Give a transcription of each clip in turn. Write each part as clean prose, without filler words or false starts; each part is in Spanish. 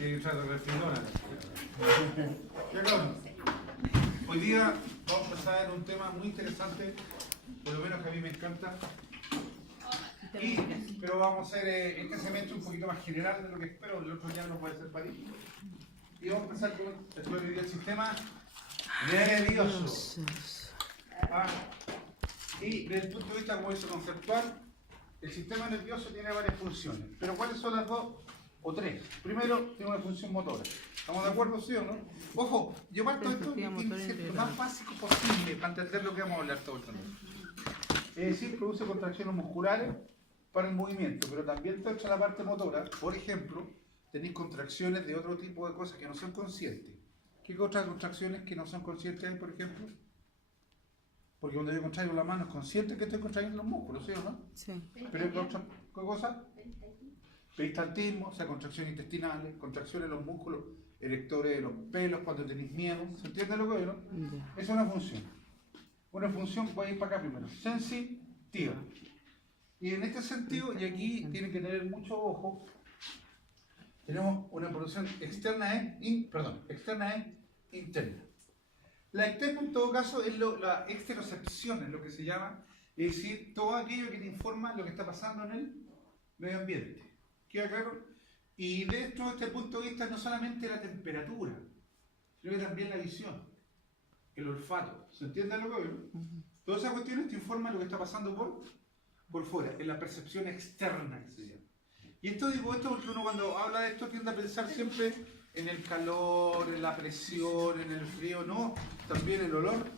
que trato de refrigerar. Ya cabrón. Hoy día vamos a pasar en un tema muy interesante, por lo menos que a mí me encanta. Pero vamos a hacer este semestre un poquito más general de lo que espero, el otro ya no puede ser para ti. Y vamos a empezar con el sistema nervioso. Y desde el punto de vista, como eso conceptual, el sistema nervioso tiene varias funciones. Pero ¿cuáles son las dos o tres? Primero, tiene una función motora. ¿Estamos de acuerdo, sí o no? Ojo, yo parto esto que tiene que ser lo más básico posible para entender lo que vamos a hablar todo el tiempo. Es decir, produce contracciones musculares para el movimiento, pero también está hecha la parte motora. Por ejemplo, tenéis contracciones de otro tipo de cosas que no son conscientes. ¿Qué otras contracciones que no son conscientes hay, por ejemplo? Porque cuando yo contraigo la mano es consciente que estoy contrayendo los músculos, ¿sí o no? Sí. Pero ¿qué otra cosa? Peristaltismo, o sea, contracciones intestinales, contracciones en los músculos erectores de los pelos cuando tenéis miedo. ¿Se entiende lo que veo, no? Yeah. Es una función. Una función, voy a ir para acá primero, sensitiva. Y en este sentido, y aquí tienen que tener mucho ojo, tenemos una producción externa externa e interna. La externa en todo caso es la exterocepción, es lo que se llama, es decir, todo aquello que te informa lo que está pasando en el medio ambiente. ¿Queda claro? Y de esto, desde este punto de vista, no solamente la temperatura, sino que también la visión, el olfato. ¿Se entiende lo que veo? Todas esas cuestiones te informan lo que está pasando por fuera, en la percepción externa que se llama. Y esto digo esto porque uno cuando habla de esto tiende a pensar siempre en el calor, en la presión, en el frío, no, también el olor.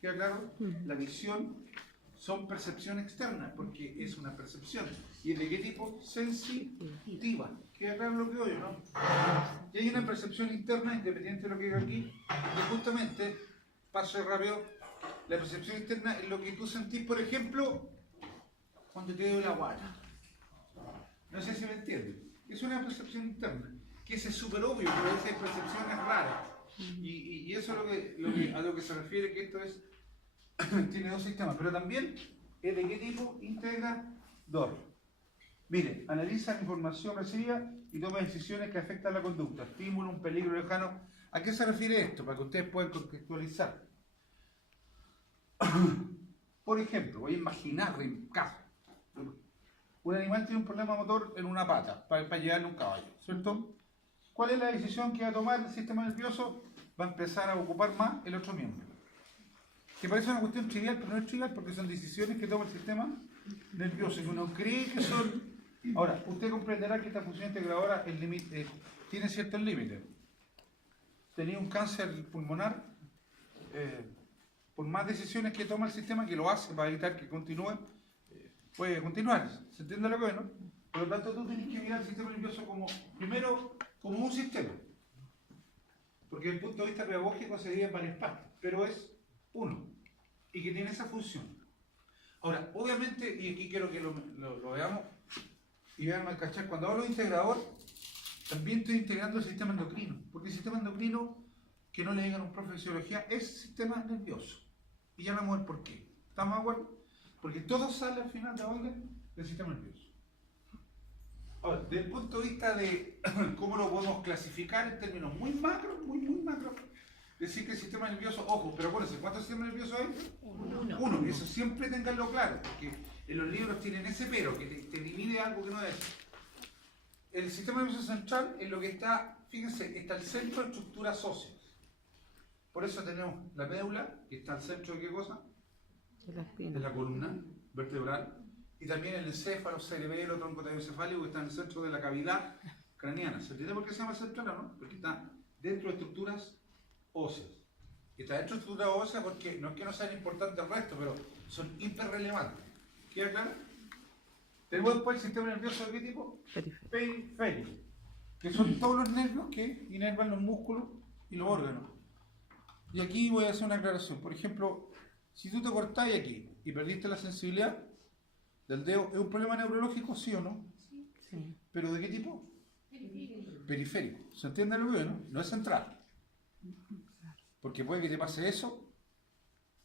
¿Queda claro? La visión son percepción externa, porque es una percepción. ¿Y de qué tipo? Sensitiva. ¿Queda claro lo que oye, no? Y hay una percepción interna, independiente de lo que diga aquí, que justamente, paso rápido, la percepción interna es lo que tú sentís, por ejemplo, cuando te doy la guata. No sé si me entienden. Es una percepción interna, que es súper obvio, pero a veces hay percepciones raras. Y eso es a lo que se refiere, que esto es tiene dos sistemas, pero también es de qué tipo integrador. Mire, analiza la información recibida y toma decisiones que afectan la conducta. Estímulo, un peligro lejano. ¿A qué se refiere esto? Para que ustedes puedan contextualizar. Por ejemplo, voy a imaginar en caso. Un animal tiene un problema motor en una pata para llevarle un caballo, ¿cierto? ¿Cuál es la decisión que va a tomar el sistema nervioso? Va a empezar a ocupar más el otro miembro. Que parece una cuestión trivial, pero no es trivial porque son decisiones que toma el sistema nervioso, que uno cree que son. Ahora, usted comprenderá que esta función integradora tiene ciertos límites. Tenía un cáncer pulmonar, por más decisiones que toma el sistema, que lo hace para evitar que continúe, puede continuar. ¿Se entiende lo que es, no? Por lo tanto, tú tienes que mirar el sistema nervioso primero como un sistema. Porque desde el punto de vista pedagógico se divide en varias partes, pero es uno, y que tiene esa función. Ahora, obviamente, y aquí quiero que lo veamos, y vean, ¿cachai? Cuando hablo de integrador, también estoy integrando el sistema endocrino, porque el sistema endocrino, que no le digan a un profe de fisiología, es sistema nervioso. Y ya vamos a ver por qué. ¿Estamos de acuerdo? Porque todo sale al final de orden del sistema nervioso. Ahora, desde el punto de vista de cómo lo podemos clasificar en términos muy macro, muy macro, decir que el sistema nervioso, ojo, pero acuérdense, ¿cuántos sistemas nerviosos hay? Uno, y eso siempre tenganlo claro, porque en los libros tienen ese pero, que te divide algo que no es. El sistema nervioso central es lo que está, fíjense, está el centro de estructuras óseas. Por eso tenemos la médula, que está al centro de qué cosa? De la columna vertebral, y también el encéfalo, cerebelo, tronco encefálico, que está en el centro de la cavidad craneana. ¿Se entiende por qué se llama central o no? Porque está dentro de estructuras óseas. Y está dentro de estructuras óseas porque no es que no sean importantes el resto, pero son hiperrelevantes. ¿Queda claro? Tenemos después el sistema nervioso de qué tipo? Periférico. Que son todos los nervios que inervan los músculos y los órganos. Y aquí voy a hacer una aclaración. Por ejemplo, si tú te cortás aquí y perdiste la sensibilidad del dedo, ¿es un problema neurológico, sí o no? Sí. ¿Pero de qué tipo? Periférico. ¿Se entiende lo que no? No es central. Porque puede que te pase eso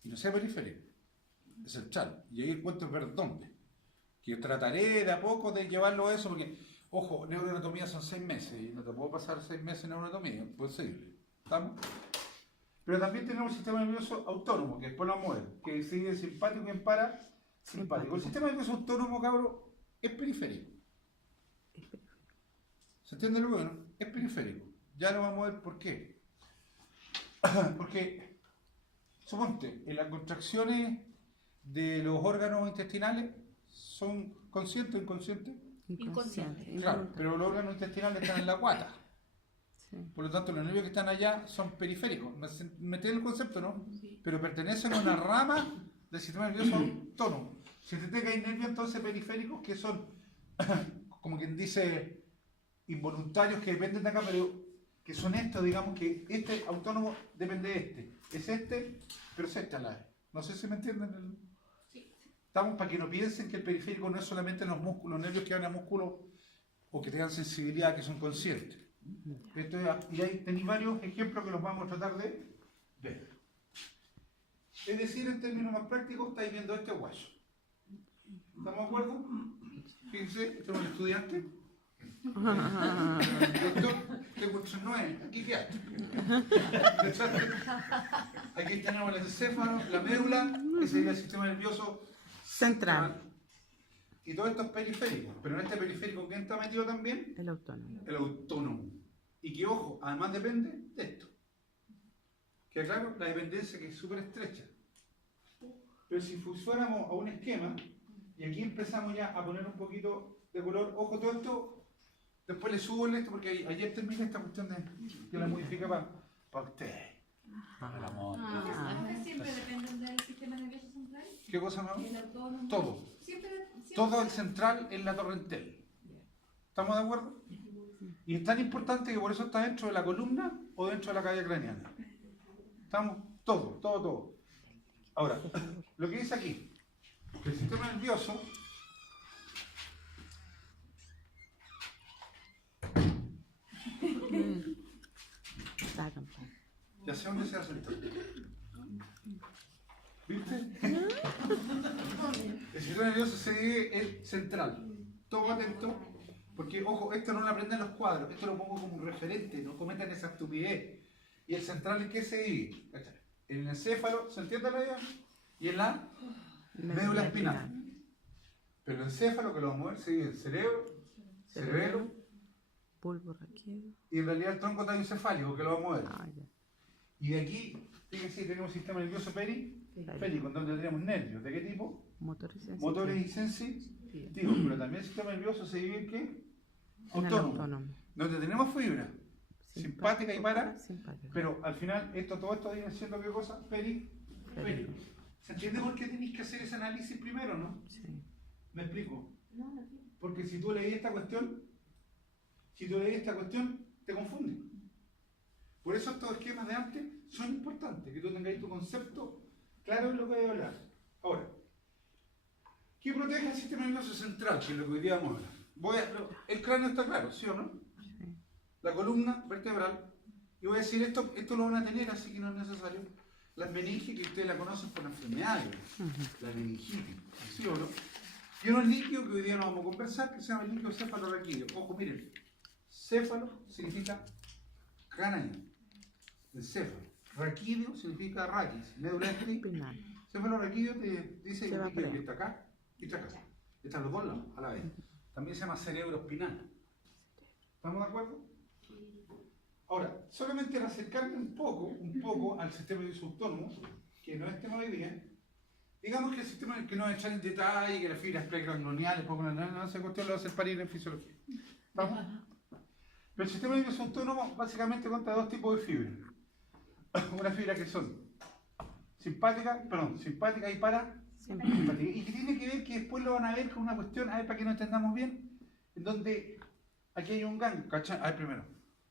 y no sea periférico. Es central. Y ahí el cuento es ver dónde. Que trataré de a poco de llevarlo a eso, porque Ojo, neuroanatomía son 6 meses y no te puedo pasar 6 meses en neuroanatomía, es imposible. ¿Estamos? Pero también tenemos el sistema nervioso autónomo, que después lo vamos a ver, que se divide en simpático y en parasimpático. El sistema nervioso autónomo, cabrón, es periférico. ¿Se entiende lo bueno? Es periférico. Ya lo vamos a ver por qué. Porque, suponte, en las contracciones de los órganos intestinales son conscientes o inconscientes. Inconsciente. Claro, pero los órganos intestinales están en la guata. Sí. Por lo tanto, los nervios que están allá son periféricos. ¿Me entiendes el concepto, no? Sí. Pero pertenecen a una rama del sistema nervioso autónomo. Si te que hay nervios entonces periféricos que son, como quien dice, involuntarios que dependen de acá, pero que son estos, digamos que este autónomo depende de este. Es este, pero es este a la vez. No sé si me entienden. Estamos para que no piensen que el periférico no es solamente los músculos, los nervios que van a músculos o que tengan sensibilidad, que son conscientes. Esto y ahí tenéis varios ejemplos que los vamos a tratar de ver. Es decir, en términos más prácticos, estáis viendo este guayo. ¿Estamos de acuerdo? Fíjense, este es un estudiante. Doctor, tengo 9, aquí quedaste. Aquí tenemos el encéfalo, la médula, que sería el sistema nervioso Central. Y todo esto es periférico, pero en este periférico, ¿quién está metido también? El autónomo. El autónomo. Y que, ojo, además depende de esto. Que claro, la dependencia que es súper estrecha. Pero si fusionáramos a un esquema, y aquí empezamos ya a poner un poquito de color, ojo, todo esto, después le subo el esto, porque ayer terminé esta cuestión de que la modifica para ustedes. Para el amor. ¿Los siempre dependen del sistema nervioso central? ¿Qué cosa más? ¿El autónomo? Todo. Siempre. Todo el central en la torrentel. ¿Estamos de acuerdo? Y es tan importante que por eso está dentro de la columna o dentro de la cavidad craneana. Estamos todo. Ahora, lo que dice aquí, el sistema nervioso ya sé dónde se hace esto. ¿Viste? El sistema nervioso se divide en central. Todo atento, porque ojo, esto no lo aprenden los cuadros, esto lo pongo como un referente, no cometan esa estupidez. ¿Y el central en qué se divide? En el encéfalo, ¿se entiende la idea? Y en la médula espinal. Pero el encéfalo, que lo vamos a mover, se divide en cerebro, Bulbo raquídeo. y en realidad el tronco encefálico, que lo vamos a mover. Ah, ya. Y de aquí, fíjense, tenemos un sistema nervioso periférico, donde tenemos nervios. ¿De qué tipo? Motores sensitivos. Motores y sensitivos. Pero también el sistema nervioso se divide en qué? En el Autónomo. autónomo. Donde tenemos fibra simpática y Simpática. pero al final todo esto viene siendo qué cosa? Periférico. ¿Se entiende por qué tenéis que hacer ese análisis primero, no? Sí. ¿Me explico? No. Porque si tú leí esta cuestión, te confunde. Por eso estos esquemas de antes son importantes, que tú tengáis tu concepto claro de lo que voy a hablar. Ahora, ¿qué protege el sistema nervioso central? Que es lo que hoy día vamos a hablar. El cráneo está claro, ¿sí o no? Sí. La columna vertebral. Y voy a decir, esto lo van a tener, así que no es necesario. Las meninges, que ustedes la conocen por enfermedades, la meningitis, ¿sí o no? Y unos líquidos que hoy día no vamos a conversar, que se llama el líquido cefalorraquídeo. Ojo, miren, céfalo significa cráneo, el céfalo. Raquídeo significa raquis, médula espinal. Cefalorraquídeo te dice Se el va líquido para que está acá y está acá. Están los dos lados a la vez. También se llama cerebro espinal. ¿Estamos de acuerdo? Ahora, solamente al acercarme un poco al sistema nervioso autónomo, que no es tema hoy día, digamos que el sistema que no va a echar en detalle, que las fibras preganglioniales, no esa cuestión lo va a hacer para ir en fisiología. ¿Vamos? Pero el sistema nervioso autónomo básicamente consta de dos tipos de fibras. Una fibra que son simpática y parasimpática. Y que tiene que ver que después lo van a ver con una cuestión, a ver para que nos entendamos bien, en donde aquí hay un ganglio. ¿Cachan? A ver primero.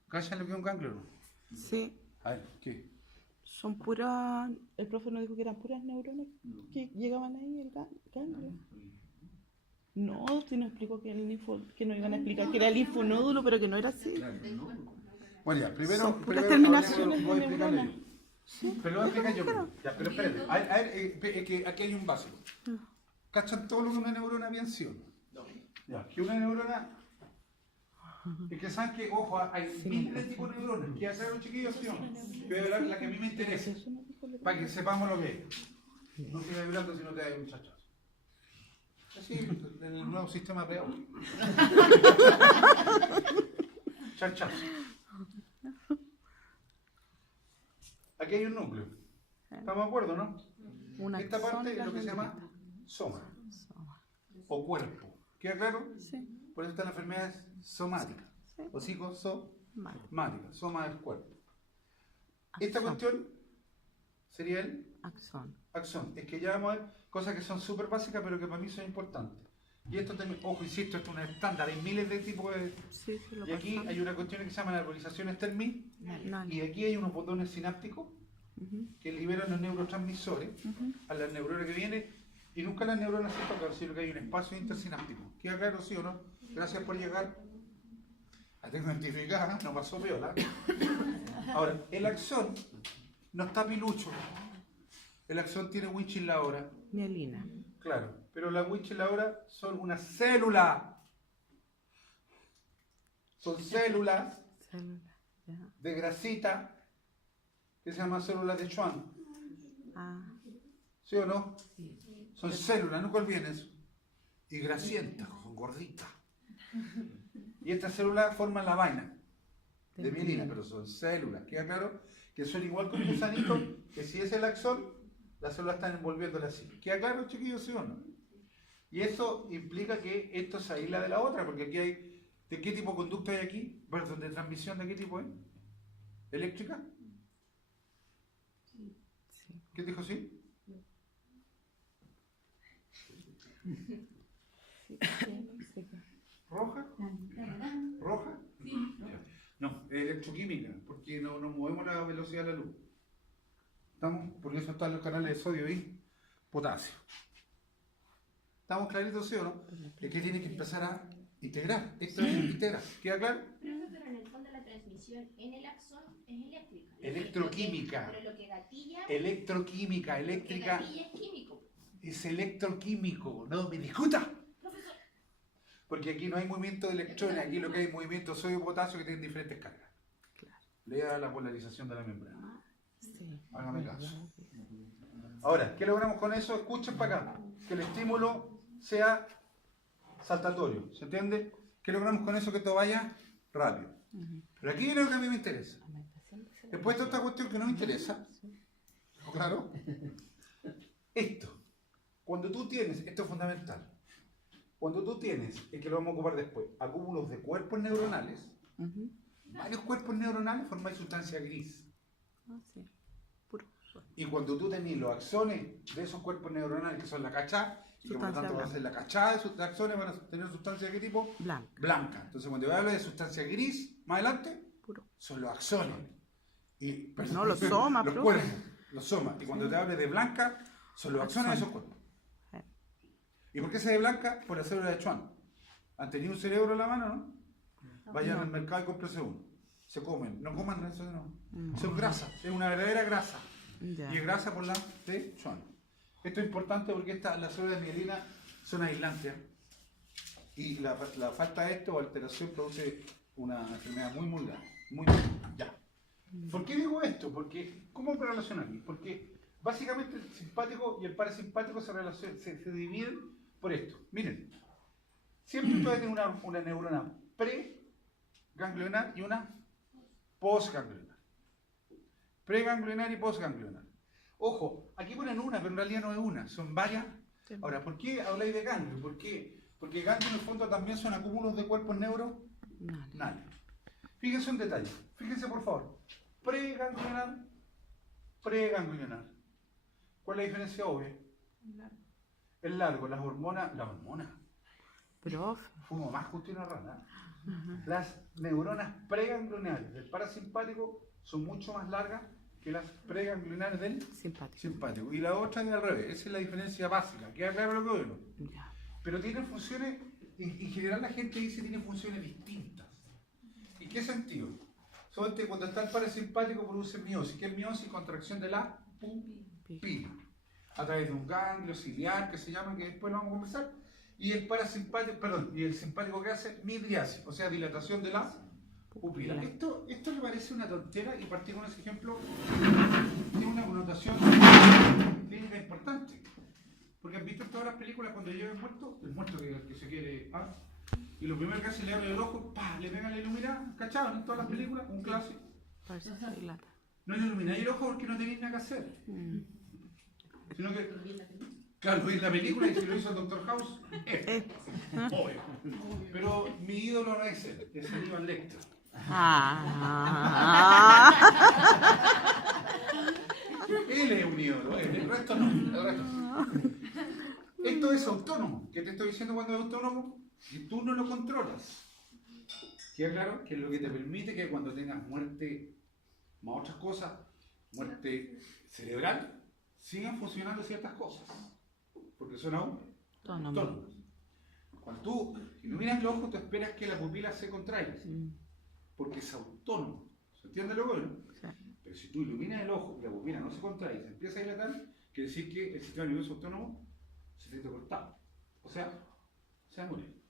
¿Cachan lo que es un ganglio? Sí. A ver, ¿qué? Son puras. El profe nos dijo que eran puras neuronas que llegaban ahí, el ganglio. No, si nos explicó que, que nos iban a explicar que era el linfonódulo, pero que no era así. Bueno, ya, primero. Son puras primero terminaciones voy a de explicarle neurona. yo. Pero lo voy a explicar yo. Ya, pero espérate. A ver, que aquí hay un básico. ¿Cachan todo lo que una neurona bien sí o no? Ya, que una neurona Es que saben que, ojo, hay miles de tipos de neuronas. ¿Qué hacen los chiquillos? ¿Sí o no? Yo voy a hablar la que a mí me interesa, para que sepamos lo que es. No sigas vibrando si no te da un chachazo. Así, el nuevo sistema de audio. Chachazo. Aquí hay un núcleo. ¿Estamos de acuerdo, no? Esta parte es lo que se llama soma o cuerpo. ¿Queda claro? Sí. Por eso están las enfermedades somáticas o psicosomáticas, soma del cuerpo. Esta cuestión sería el axón. Es que ya vamos a ver cosas que son súper básicas, pero que para mí son importantes. Y esto también, ojo, insisto, esto es un estándar, hay miles de tipos de... Sí, y aquí hay una cuestión que se llama la arborización terminal. Y aquí hay unos botones sinápticos que liberan los neurotransmisores a las neuronas que vienen, y nunca las neuronas se tocan, sino que hay un espacio intersináptico. ¿Queda claro, sí o no? Gracias por llegar. La tengo identificada, no pasó piola. Ahora, el axón no está pilucho. El axón tiene winch en la hora. Mielina. Claro, pero las winch en la hora son una célula. Son células de grasita que se llaman células de Schwann. ¿Sí o no? Sí. Son células, nunca olviden eso. Y grasientas, son gorditas. Y estas células forman la vaina de mielina, pero son células. ¿Queda claro? Que son igual que un gusanito, que si es el axón, las células están envolviéndola así. ¿Queda claro, chiquillos, sí o no? Y eso implica que esto se aísla de la otra, porque aquí hay... ¿De qué tipo de conducto hay aquí? Perdón, ¿de transmisión de qué tipo es? ¿Eléctrica? Sí. ¿Qué dijo sí? ¿Roja? ¿Roja? No, electroquímica, porque no movemos la velocidad de la luz. ¿Estamos? Porque eso están los canales de sodio y potasio. ¿Estamos claritos, sí o no? Es que tiene que empezar a integrar. Esto es integrar. ¿Queda claro? Pero en el fondo la transmisión en el axón es eléctrica. Electroquímica. Pero lo que gatilla... Electroquímica, eléctrica. Lo que gatilla es químico. Es electroquímico. No me discuta. Profesor. Porque aquí no hay movimiento de electrones, aquí lo que hay es movimiento de sodio y potasio que tienen diferentes cargas. Claro. Lea la polarización de la membrana. Sí. Hágame caso. Ahora, ¿qué logramos con eso? Escuchen para acá. Que el estímulo sea saltatorio. ¿Se entiende? ¿Qué logramos con eso? Que todo vaya rápido. Pero aquí viene lo que a mí me interesa. Después de esta cuestión que no me interesa. ¿Claro? Esto. Cuando tú tienes, esto es fundamental. Cuando tú tienes, es que lo vamos a ocupar después, acúmulos de cuerpos neuronales, varios cuerpos neuronales formáis sustancia gris. Sí. Puro. Y cuando tú tenés los axones de esos cuerpos neuronales, que son la cachá, y que por lo tanto va a ser la cachá de sus axones, van a tener sustancia de qué tipo? Blanca. Blanca. Entonces cuando yo hablo de sustancia gris, más adelante, Puro. son los axones. Y, No, los somas, los profe. cuerpos, los somas. Y cuando te hable de blanca, son los axones de esos cuerpos. ¿Y por qué se ve blanca? Por la célula de Schwann. ¿Han tenido un cerebro en la mano, no? Vayan al mercado y cómprense uno. Se comen. No coman eso, no. Son grasas. Es una verdadera grasa. Ya. Y es grasa por la de Schwann. Esto es importante porque las células de mielina son aislantes. Y la falta de esto o alteración produce una enfermedad muy grave. Muy ya. ¿Por qué digo esto? Porque, ¿cómo me relaciono aquí? Porque básicamente el simpático y el parasimpático se dividen por esto. Miren, siempre tú vas a tener una neurona preganglionar y una postganglionar. Preganglionar y postganglionar. Ojo, aquí ponen una, pero en realidad no es una, son varias. Sí. Ahora, ¿por qué habláis de ganglio? ¿Por qué? Porque ganglio en el fondo también son acúmulos de cuerpos neuronales. Fíjense un detalle, fíjense por favor. Preganglionar, preganglionar. ¿Cuál es la diferencia obvia? El largo, las hormonas, Profe. fumo más justo y una rana. Las neuronas preganglionales del parasimpático son mucho más largas que las preganglionales del Simpático. simpático. Y la otra es al revés, esa es la diferencia básica. ¿Queda claro lo que veo? Ya. Pero tienen funciones, en general la gente dice que tienen funciones distintas. ¿En qué sentido? Solamente cuando está el parasimpático produce miosis. ¿Qué es miosis? Contracción de la pupila. A través de un ganglio ciliar que se llama, que después lo vamos a conversar. Y el parasimpático, perdón, y el simpático que hace midriasis, o sea, dilatación de la pupila. Esto le parece una tontera y partir con ese ejemplo tiene una connotación clínica importante. Porque han visto todas las películas cuando llega el muerto que se quiere, y lo primero que hace le abre el ojo, le pega la iluminada, ¿cachado? En todas las películas, un clásico. Para ver si se dilata. No le ilumináis el ojo porque no tenéis nada que hacer. Sino que, claro, veis la película y si lo hizo el Dr. House, obvio. Pero mi ídolo no es él, es el Aníbal Lecter. Él es un ídolo, el resto no. El resto sí. Esto es autónomo. ¿Qué te estoy diciendo cuando es autónomo? Y tú no lo controlas. Queda claro que es lo que te permite que cuando tengas muerte, más otras cosas, muerte cerebral, sigan funcionando ciertas cosas. Porque son aún autónomos. Cuando tú iluminas el ojo, tú esperas que la pupila se contraiga. Porque es autónomo. ¿Se entiende lo bueno? Sí. Pero si tú iluminas el ojo y la pupila no se contrae y se empieza a dilatar, quiere decir que el sistema nervioso autónomo se siente cortado. O sea, se va a morir.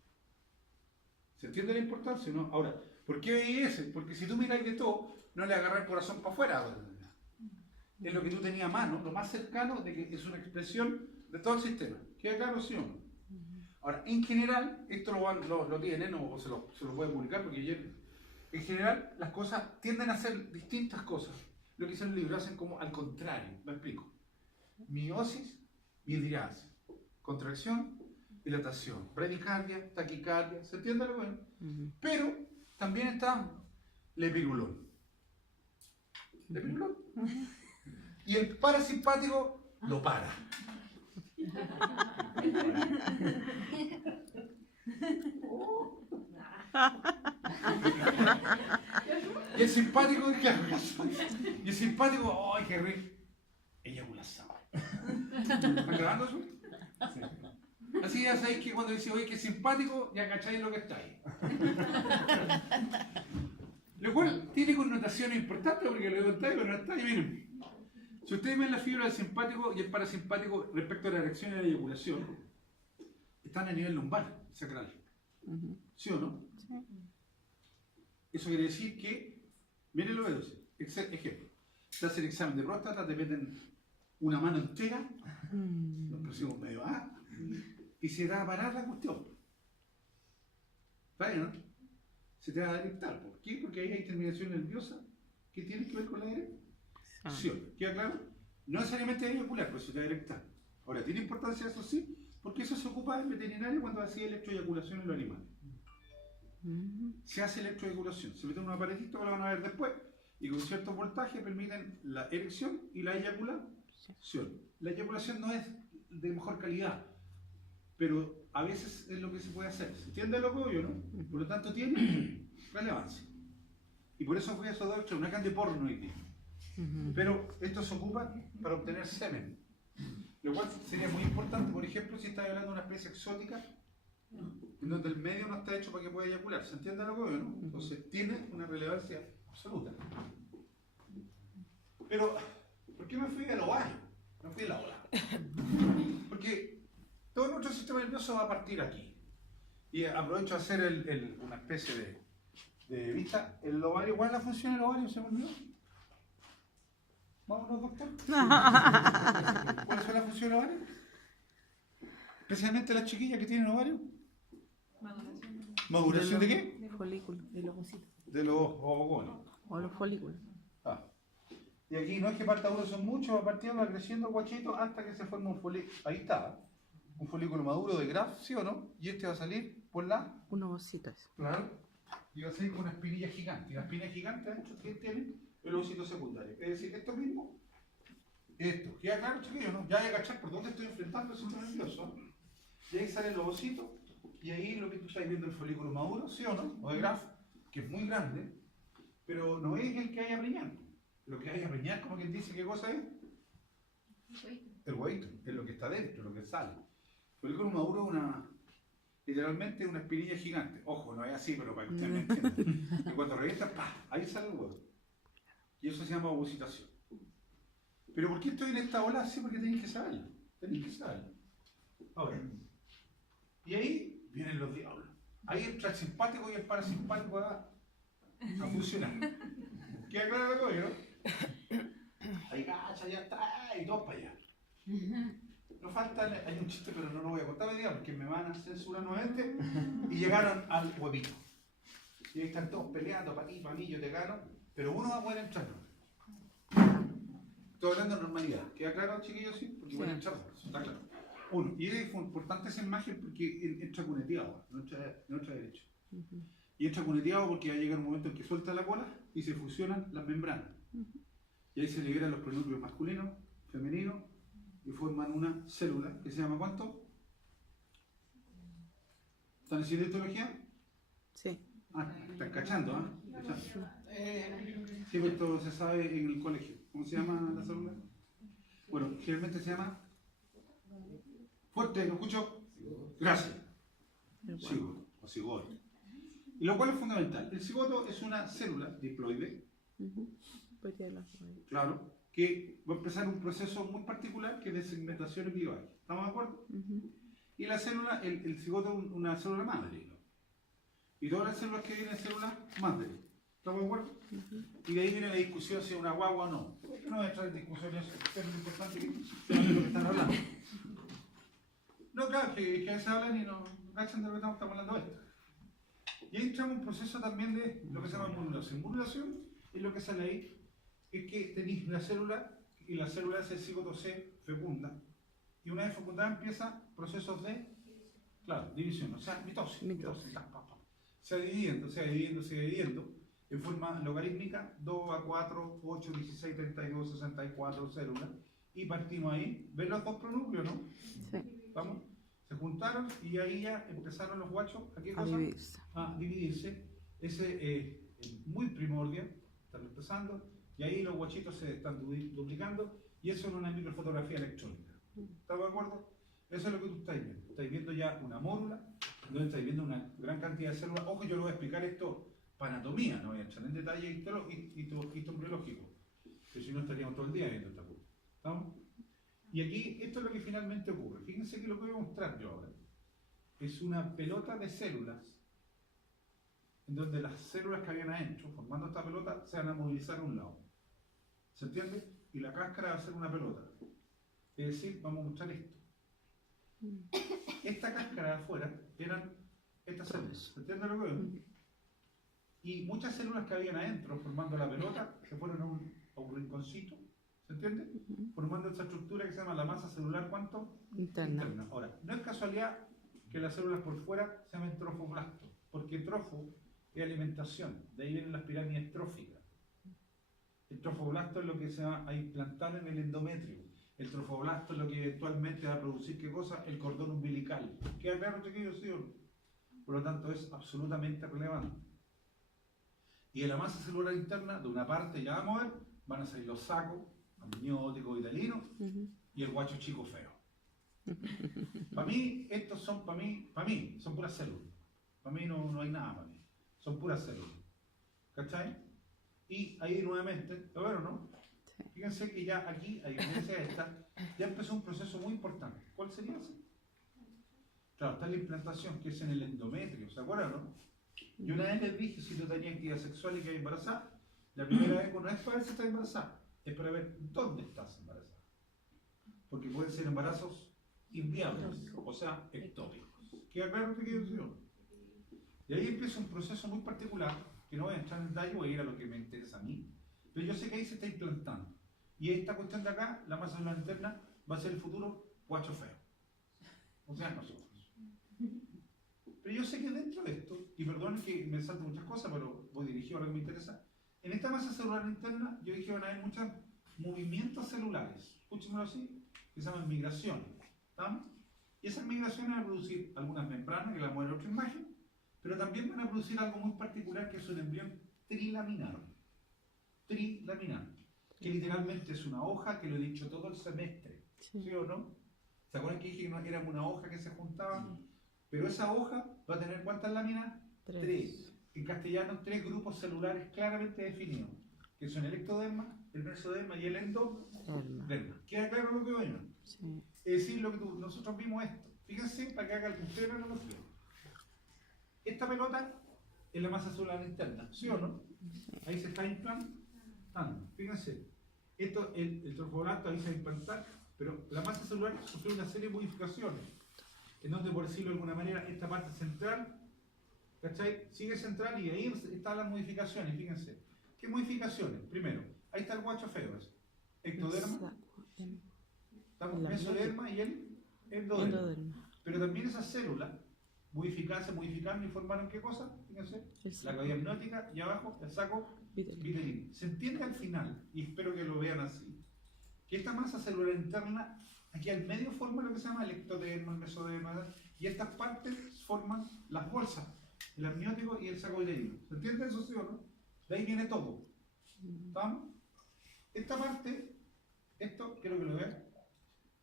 ¿Se entiende la importancia o no? Ahora, ¿por qué veis ese? Porque si tú miras de todo, no le agarras el corazón para afuera. Es lo que tú tenías a mano, lo más cercano de que es una expresión de todo el sistema. ¿Queda claro, sí o no? Ahora, en general, esto lo tienen o se lo pueden publicar porque ayer, en general, las cosas tienden a hacer distintas cosas. Lo que dice el libro hacen como al contrario. Me explico. Miosis, midriasis. Contracción, dilatación. Bradicardia, taquicardia. ¿Se entiende lo bueno? Pero también está lepirulón. ¿Lepirulón? Y el parasimpático lo para. Y el simpático, ¿qué hago? Y el simpático, ¡ay, qué rico! Eyaculación. ¿Están grabando eso? Sí. Así ya sabéis que cuando dice, oye, que simpático, ya cacháis lo que está ahí. Lo cual tiene connotaciones importantes porque lo contáis, pero no está ahí, miren. Si ustedes ven la fibra del simpático y el parasimpático respecto a la erección y la eyaculación, están a nivel lumbar, sacral. ¿Sí o no? Sí. Eso quiere decir que, miren lo que dice, ejemplo, te hacen el examen de próstata, te meten una mano entera, nos pusimos medio y se te va a parar la cuestión. ¿Está bien, no? Se te va a erectar. ¿Por qué? Porque ahí hay terminación nerviosa que tiene que ver con la erección. ¿Queda claro? No necesariamente eyacular, pero se te va a erectar. Ahora, ¿tiene importancia eso sí? Porque eso se ocupa el veterinario cuando hacía electroeyaculación en los animales. Se hace electroeyaculación, se mete en un aparatito que lo van a ver después y con cierto voltaje permiten la erección y la eyaculación. La eyaculación no es de mejor calidad, pero a veces es lo que se puede hacer. ¿Se entiende lo que yo, no? Por lo tanto tiene relevancia. Y por eso fue eso de hecho una can de porno hoy día. Pero esto se ocupa para obtener semen. Lo cual sería muy importante, por ejemplo, si estás hablando de una especie exótica en donde el medio no está hecho para que pueda eyacular. ¿Se entiende lo que veo, no? Entonces tiene una relevancia absoluta. Pero, ¿por qué me fui al ovario? No fui a la ola. Porque todo nuestro sistema nervioso va a partir aquí. Y aprovecho a hacer una especie de vista. El ovario, ¿cuál es la función del ovario? ¿Se me olvidó? Vámonos, doctor. ¿Cuál es la función del ovario? Especialmente las chiquillas que tienen ovario. ¿Maduración de qué? De folículos. De los ositos. De los ovogones. O los folículos. Y aquí no es que parta uno, son muchos, va partiendo, va creciendo guachito hasta que se forma un folículo. Ahí está. Un folículo maduro de Graf, ¿sí o no? Y este va a salir por la... Unos ositos. Claro. Y va a salir con una espinilla gigante. Y la espinilla gigante, de hecho, que tiene el ovocito secundario. Es decir, esto mismo, esto. ¿Queda claro, chiquillos, no? Ya hay que cachar por dónde estoy enfrentando el sistema nervioso. Y ahí sale el ovocito. Y ahí lo que tú estás viendo el folículo maduro, ¿sí o no? O de Graf, que es muy grande, pero no es el que hay a preñar. Lo que hay a preñar, como quien dice, ¿qué cosa es? El huevito, es lo que está dentro, lo que sale. El folículo maduro es literalmente una espinilla gigante. Ojo, no es así, pero para que ustedes me entiendan. Y cuando revienta, ¡pah! Ahí sale el huevo. Y eso se llama ovocitación. ¿Pero por qué estoy en esta ola? Sí, porque tenéis que saberlo. Tenéis que saberlo. Ahora. Y ahí los diablos. Ahí entra el simpático y el parasimpático a funcionar. ¿Queda claro la cosa, no? Ahí cacha, ya está, y todos para allá. No falta, hay un chiste, pero no lo voy a contar hoy día porque me van a censurar nuevamente. Y llegaron al huevito. Y ahí están todos peleando, para ti, para mí, yo te gano. Pero uno va a poder entrar. Estoy hablando de normalidad. ¿Queda claro, chiquillos? Sí, porque van a entrar. Está claro. Uno. Y es importante esa imagen porque entra cuneteado, no entra derecho. Y entra cuneteado porque va a llegar un momento en que suelta la cola y se fusionan las membranas. Y ahí se liberan los pronúcleos masculinos, femeninos, y forman una célula que se llama ¿cuánto? ¿Están en citología? Sí. Ah, están cachando, ¿ah? Sí, pues esto se sabe en el colegio. ¿Cómo se llama la célula? Bueno, generalmente se llama... Fuerte, ¿lo escucho? Gracias. Cigoto o cigoto. Y lo cual es fundamental. El cigoto es una célula diploide, claro, que va a empezar un proceso muy particular que es de segmentación epival. ¿Estamos de acuerdo? Y la célula, el cigoto es una célula madre, ¿no? Y todas las células que vienen células madre. ¿Estamos de acuerdo? Y de ahí viene la discusión si es una guagua o no. Yo no voy a entrar en discusiones, es lo importante que sepan de lo que están hablando. No, claro, que a veces hablan y no cachan de lo que estamos hablando de esto. Y ahí entramos en un proceso también de lo que se llama modulación. Modulación es lo que sale ahí, es que tenéis la célula y la célula es el cigoto C fecunda. Y una vez fecundada empieza procesos de, claro, división, o sea, mitosis. Se va dividiendo en forma logarítmica, 2 a 4, 8, 16, 32, 64 células. Y partimos ahí, ¿ven los dos pronúcleos, no? Sí. Vamos, se juntaron y ahí ya empezaron los guachos ¿a qué A cosa? dividirse. A dividirse. Ese es muy primordial, están empezando, y ahí los guachitos se están duplicando, y eso es una microfotografía electrónica. ¿Estás de acuerdo? Eso es lo que tú estás viendo. Estáis viendo ya una mórula, donde estáis viendo una gran cantidad de células. Ojo, yo les voy a explicar esto para anatomía, no voy a entrar en detalle histoembriológico, que si no estaríamos todo el día viendo esta cosa. ¿Estamos? Y aquí, esto es lo que finalmente ocurre. Fíjense que lo que voy a mostrar yo ahora es una pelota de células, en donde las células que habían adentro, formando esta pelota, se van a movilizar a un lado. ¿Se entiende? Y la cáscara va a ser una pelota. Es decir, vamos a mostrar esto. Esta cáscara de afuera eran estas células. ¿Se entiende lo que veo? Y muchas células que habían adentro, formando la pelota, se fueron a un rinconcito. ¿Se entiende? Formando esta estructura que se llama la masa celular, ¿cuánto? Interna. Ahora, no es casualidad que las células por fuera se llamen trofoblastos, porque trofo es alimentación, de ahí vienen las pirámides tróficas. El trofoblasto es lo que se va a implantar en el endometrio. El trofoblasto es lo que eventualmente va a producir, ¿qué cosa? El cordón umbilical. ¿Queda claro, chiquillos? ¿Sí o no? Por lo tanto, es absolutamente relevante. Y de la masa celular interna, de una parte ya vamos a ver, van a salir los sacos, amnióticos, italinos, y el guacho chico feo. Para mí, estos son, para mí, son puras células. Para mí no hay nada para mí. Son puras células. ¿Cachai? Y ahí nuevamente, ¿lo ven o no? Sí. Fíjense que ya aquí, a diferencia de esta, ya empezó un proceso muy importante. ¿Cuál sería ese? Claro, está la implantación, que es en el endometrio, ¿se acuerdan, no? Y una vez les dije, si tú tenías actividad sexual y que embarazada, la primera vez no es para ver si estás embarazada, es para ver dónde estás embarazada. Porque pueden ser embarazos inviables, o sea, ectópicos. ¿Queda claro que quiero decir? Y ahí empieza un proceso muy particular, que no voy a entrar en detalle, voy a ir a lo que me interesa a mí, pero yo sé que ahí se está implantando. Y esta cuestión de acá, la masa celular interna, va a ser el futuro guacho feo. O sea, nosotros. Pero yo sé que dentro de esto, y perdón que me salto muchas cosas, pero voy dirigido a lo que me interesa, en esta masa celular interna, yo dije que van a haber muchos movimientos celulares, escúchenmelo así, que se llaman migraciones. ¿Estamos? Y esas migraciones van a producir algunas membranas, que la vamos a ver en otra imagen, pero también van a producir algo muy particular, que es un embrión trilaminar. Trilaminar, que literalmente es una hoja, que lo he dicho todo el semestre, ¿sí o no? ¿Se acuerdan que dije que era una hoja que se juntaba? Pero esa hoja va a tener ¿cuántas láminas? Tres. En castellano, 3 grupos celulares claramente definidos, que son el ectoderma, el mesoderma y el endoderma. ¿Queda claro lo que voy a decir? Sí. Es decir, lo que nosotros vimos esto. Fíjense, para que hagan ustedes no lo quiero. Esta pelota es la masa celular interna, ¿sí o no? Ahí se está implantando. Fíjense, el trofoblasto ahí se va a implantar, pero la masa celular sufre una serie de modificaciones, en donde, por decirlo de alguna manera, esta parte central, ¿cachai? Sigue central y ahí están las modificaciones, fíjense. ¿Qué modificaciones? Primero, ahí está el guacho feo, ectoderma, estamos mesoderma y el endoderma. Pero también esas células se modificaron y formaron ¿qué cosa? Fíjense, la cavidad amniótica y abajo el saco vitelino. Se entiende al final, y espero que lo vean así, que esta masa celular interna, aquí al medio forma lo que se llama el ectoderma, el mesoderma, y estas partes forman las bolsas, el amniótico y el saco vitelino. ¿Se entiende eso, sí o no? De ahí viene todo. ¿Estamos? Esta parte, esto, quiero que lo vean.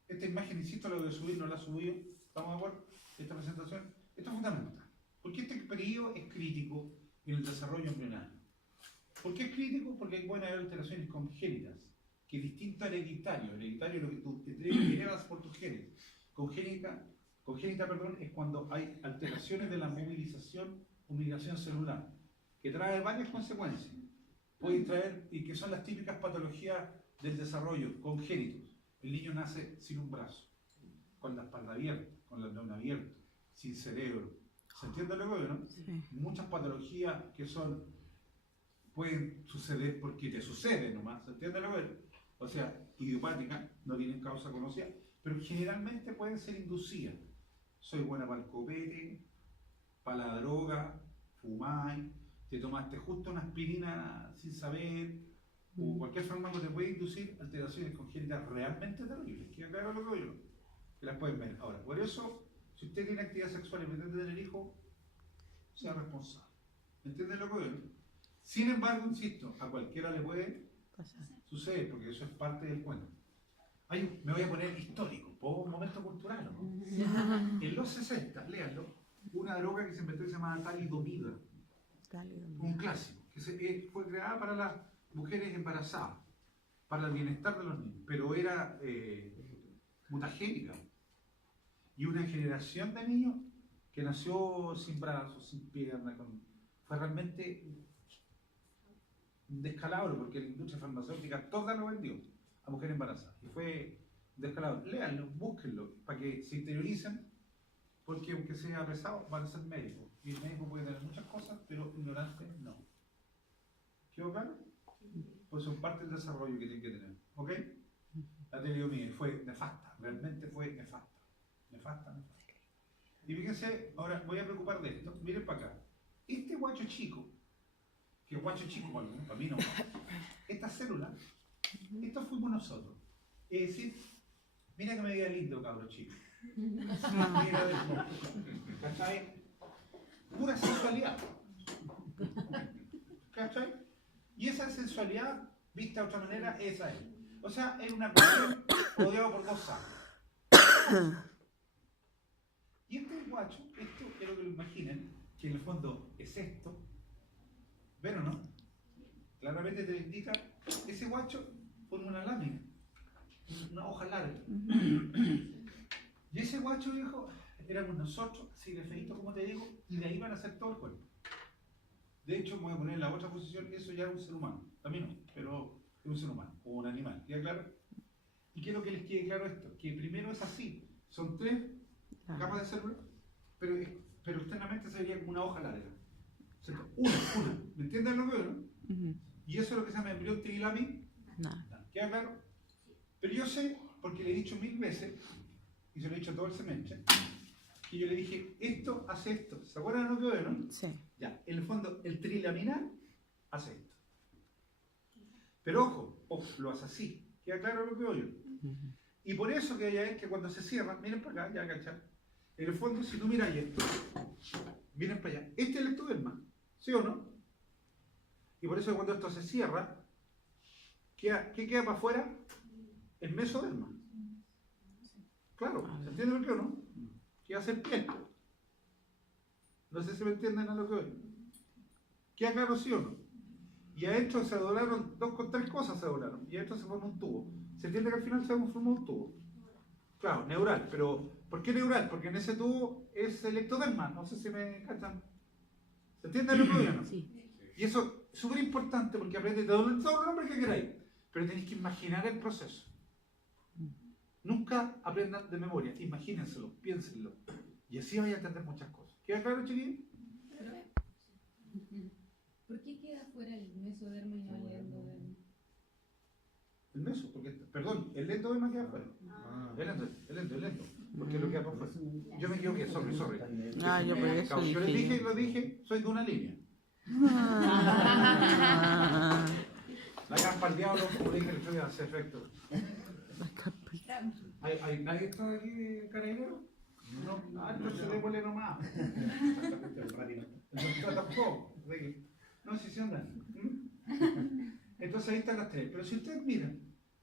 Esta imagen, insisto, la voy a subir, no la he subido. ¿Estamos de acuerdo? Esta presentación. Esto es fundamental. Porque este periodo es crítico en el desarrollo embrionario. ¿Por qué es crítico? Porque pueden haber alteraciones congénitas, que es distinto a hereditario. Hereditario es lo que tú heredas por tus genes. Congénita, perdón, es cuando hay alteraciones de la movilización o migración celular, que trae varias consecuencias. Pueden traer, y que son las típicas patologías del desarrollo, congénitos. El niño nace sin un brazo, con la espalda abierta, con el abdomen abierto, sin cerebro. ¿Se entiende lo que veo, no? Sí. Muchas patologías que pueden suceder porque te sucede nomás. ¿Se entiende lo que veo? O sea, idiopáticas, no tienen causa conocida, pero generalmente pueden ser inducidas. Soy buena para el copete, para la droga, fumáis, te tomaste justo una aspirina sin saber, o cualquier fármaco te puede inducir alteraciones congénitas realmente terribles. ¿Queda claro lo que digo? Que las pueden ver. Ahora, por eso, si usted tiene actividad sexual y pretende tener hijos, sea responsable. ¿Me entienden lo que digo? Sin embargo, insisto, a cualquiera le puede suceder, porque eso es parte del cuento. Me voy a poner histórico, por un momento cultural, ¿no? En los 60, léanlo, una droga que se inventó que se llama talidomida. Un clásico, que fue creada para las mujeres embarazadas, para el bienestar de los niños, pero era mutagénica. Y una generación de niños que nació sin brazos, sin piernas, fue realmente un descalabro, porque la industria farmacéutica toda lo vendió a mujeres embarazadas. Y fue un descalabro. Léanlo, búsquenlo, para que se interioricen, porque aunque sea pesado, van a ser médicos. Y el médico puede tener muchas cosas, pero ignorante no. ¿Quedó claro? Pues son parte del desarrollo que tiene que tener. ¿Ok? La teliomía fue nefasta, realmente fue nefasta. Nefasta. Y fíjense, ahora voy a preocupar de esto. Miren para acá. Este guacho chico, que es guacho chico para mí no, esta célula, esto fuimos nosotros. Es decir, mira que me diga lindo, cabro chico. Mira, ¿cachai? Pura sensualidad. ¿Cachai? Y esa sensualidad, vista de otra manera, esa es. O sea, es una cuestión rodeada por dos sacos. Y este guacho, esto quiero que lo imaginen, que en el fondo es esto. ¿Ven o no? Claramente te indica, ese guacho pone una lámina, una hoja larga. Y ese guacho, viejo, éramos nosotros, así de feíto como te digo, y de ahí van a hacer todo el cuerpo. De hecho, me voy a poner en la otra posición, eso ya es un ser humano. También no, pero es un ser humano, o un animal. ¿Queda claro? Y quiero que les quede claro esto, que primero es así, son tres capas de célula, pero externamente sería como una hoja larga. ¿Cierto? Una. ¿Me entienden lo que veo, no? Y eso es lo que se llama embrión trilámico. ¿Queda claro? Pero yo sé, porque le he dicho 1000 veces, y se lo he dicho a todo el semestre, que yo le dije, esto hace esto. ¿Se acuerdan de lo que veo, no? Sí. Ya, en el fondo, el trilaminar hace esto. Pero ojo, lo hace así. ¿Queda claro lo que veo yo? Y por eso que ya es que cuando se cierra, miren para acá, ya cachar. En el fondo, si tú miras esto, miren para allá. Este es el ectoderma, ¿sí o no? Y por eso cuando esto se cierra, ¿qué queda para afuera? El mesoderma. Claro, ¿se entiende lo que o no? ¿Qué hace el piel? No sé si me entienden a lo que veo. ¿Queda claro sí o no? Y a esto se doblaron, 2 con 3 cosas se doblaron, y a esto se forma un tubo. ¿Se entiende que al final se forma un tubo? Claro, neural, pero ¿por qué neural? Porque en ese tubo es el ectoderma, no sé si me cachan ¿Se entiende lo que digo, no? Sí. Y eso es súper importante porque aprendes todo el nombre que queráis, pero tenéis que imaginar el proceso. Nunca aprendan de memoria, imagínenselo, piénsenlo. Y así vais a entender muchas cosas. ¿Queda claro, chiquillos? ¿Por qué queda fuera el mesodermo y no el endodermo? El meso, porque, perdón, el endodermo queda afuera. El endo. Porque lo queda por fuera. Yo me equivoqué, sorry. Ah, yo por eso Yo les dije. dije y lo dije, soy de una línea. Ah. La campa al diablo, como dije el otro día, hace efecto. ¿Nadie está aquí de carabinero? No, entonces démosle nomás. No, tampoco. No, si se andan. Entonces ahí están las tres. Pero si ustedes miran,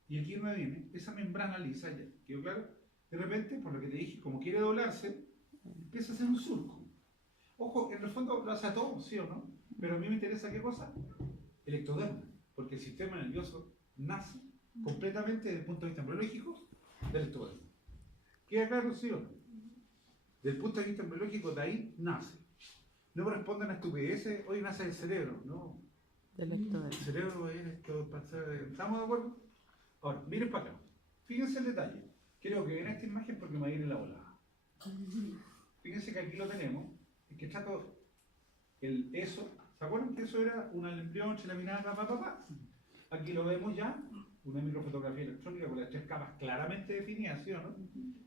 y aquí me viene, esa membrana lisa ya, ¿quedó claro? De repente, por lo que te dije, como quiere doblarse, empieza a hacer un surco. Ojo, en el fondo lo hace a todo, ¿sí o no? Pero a mí me interesa qué cosa, el ectodermo, porque el sistema nervioso nace completamente desde el punto de vista embriológico del ectodermo. ¿Queda claro, sí o no? Desde el punto de vista embriológico de ahí nace. No corresponden a estupideces, hoy nace el cerebro, no. Del El ectodermo. cerebro es que ¿estamos de acuerdo? Ahora, miren para acá. Fíjense el detalle. Quiero que vean esta imagen porque me va a ir en la volada. Fíjense que aquí lo tenemos. Es que está todo eso. ¿Se acuerdan que eso era una embrión, chelaminada, Aquí lo vemos ya, una microfotografía electrónica con las tres capas claramente definidas, ¿sí o no?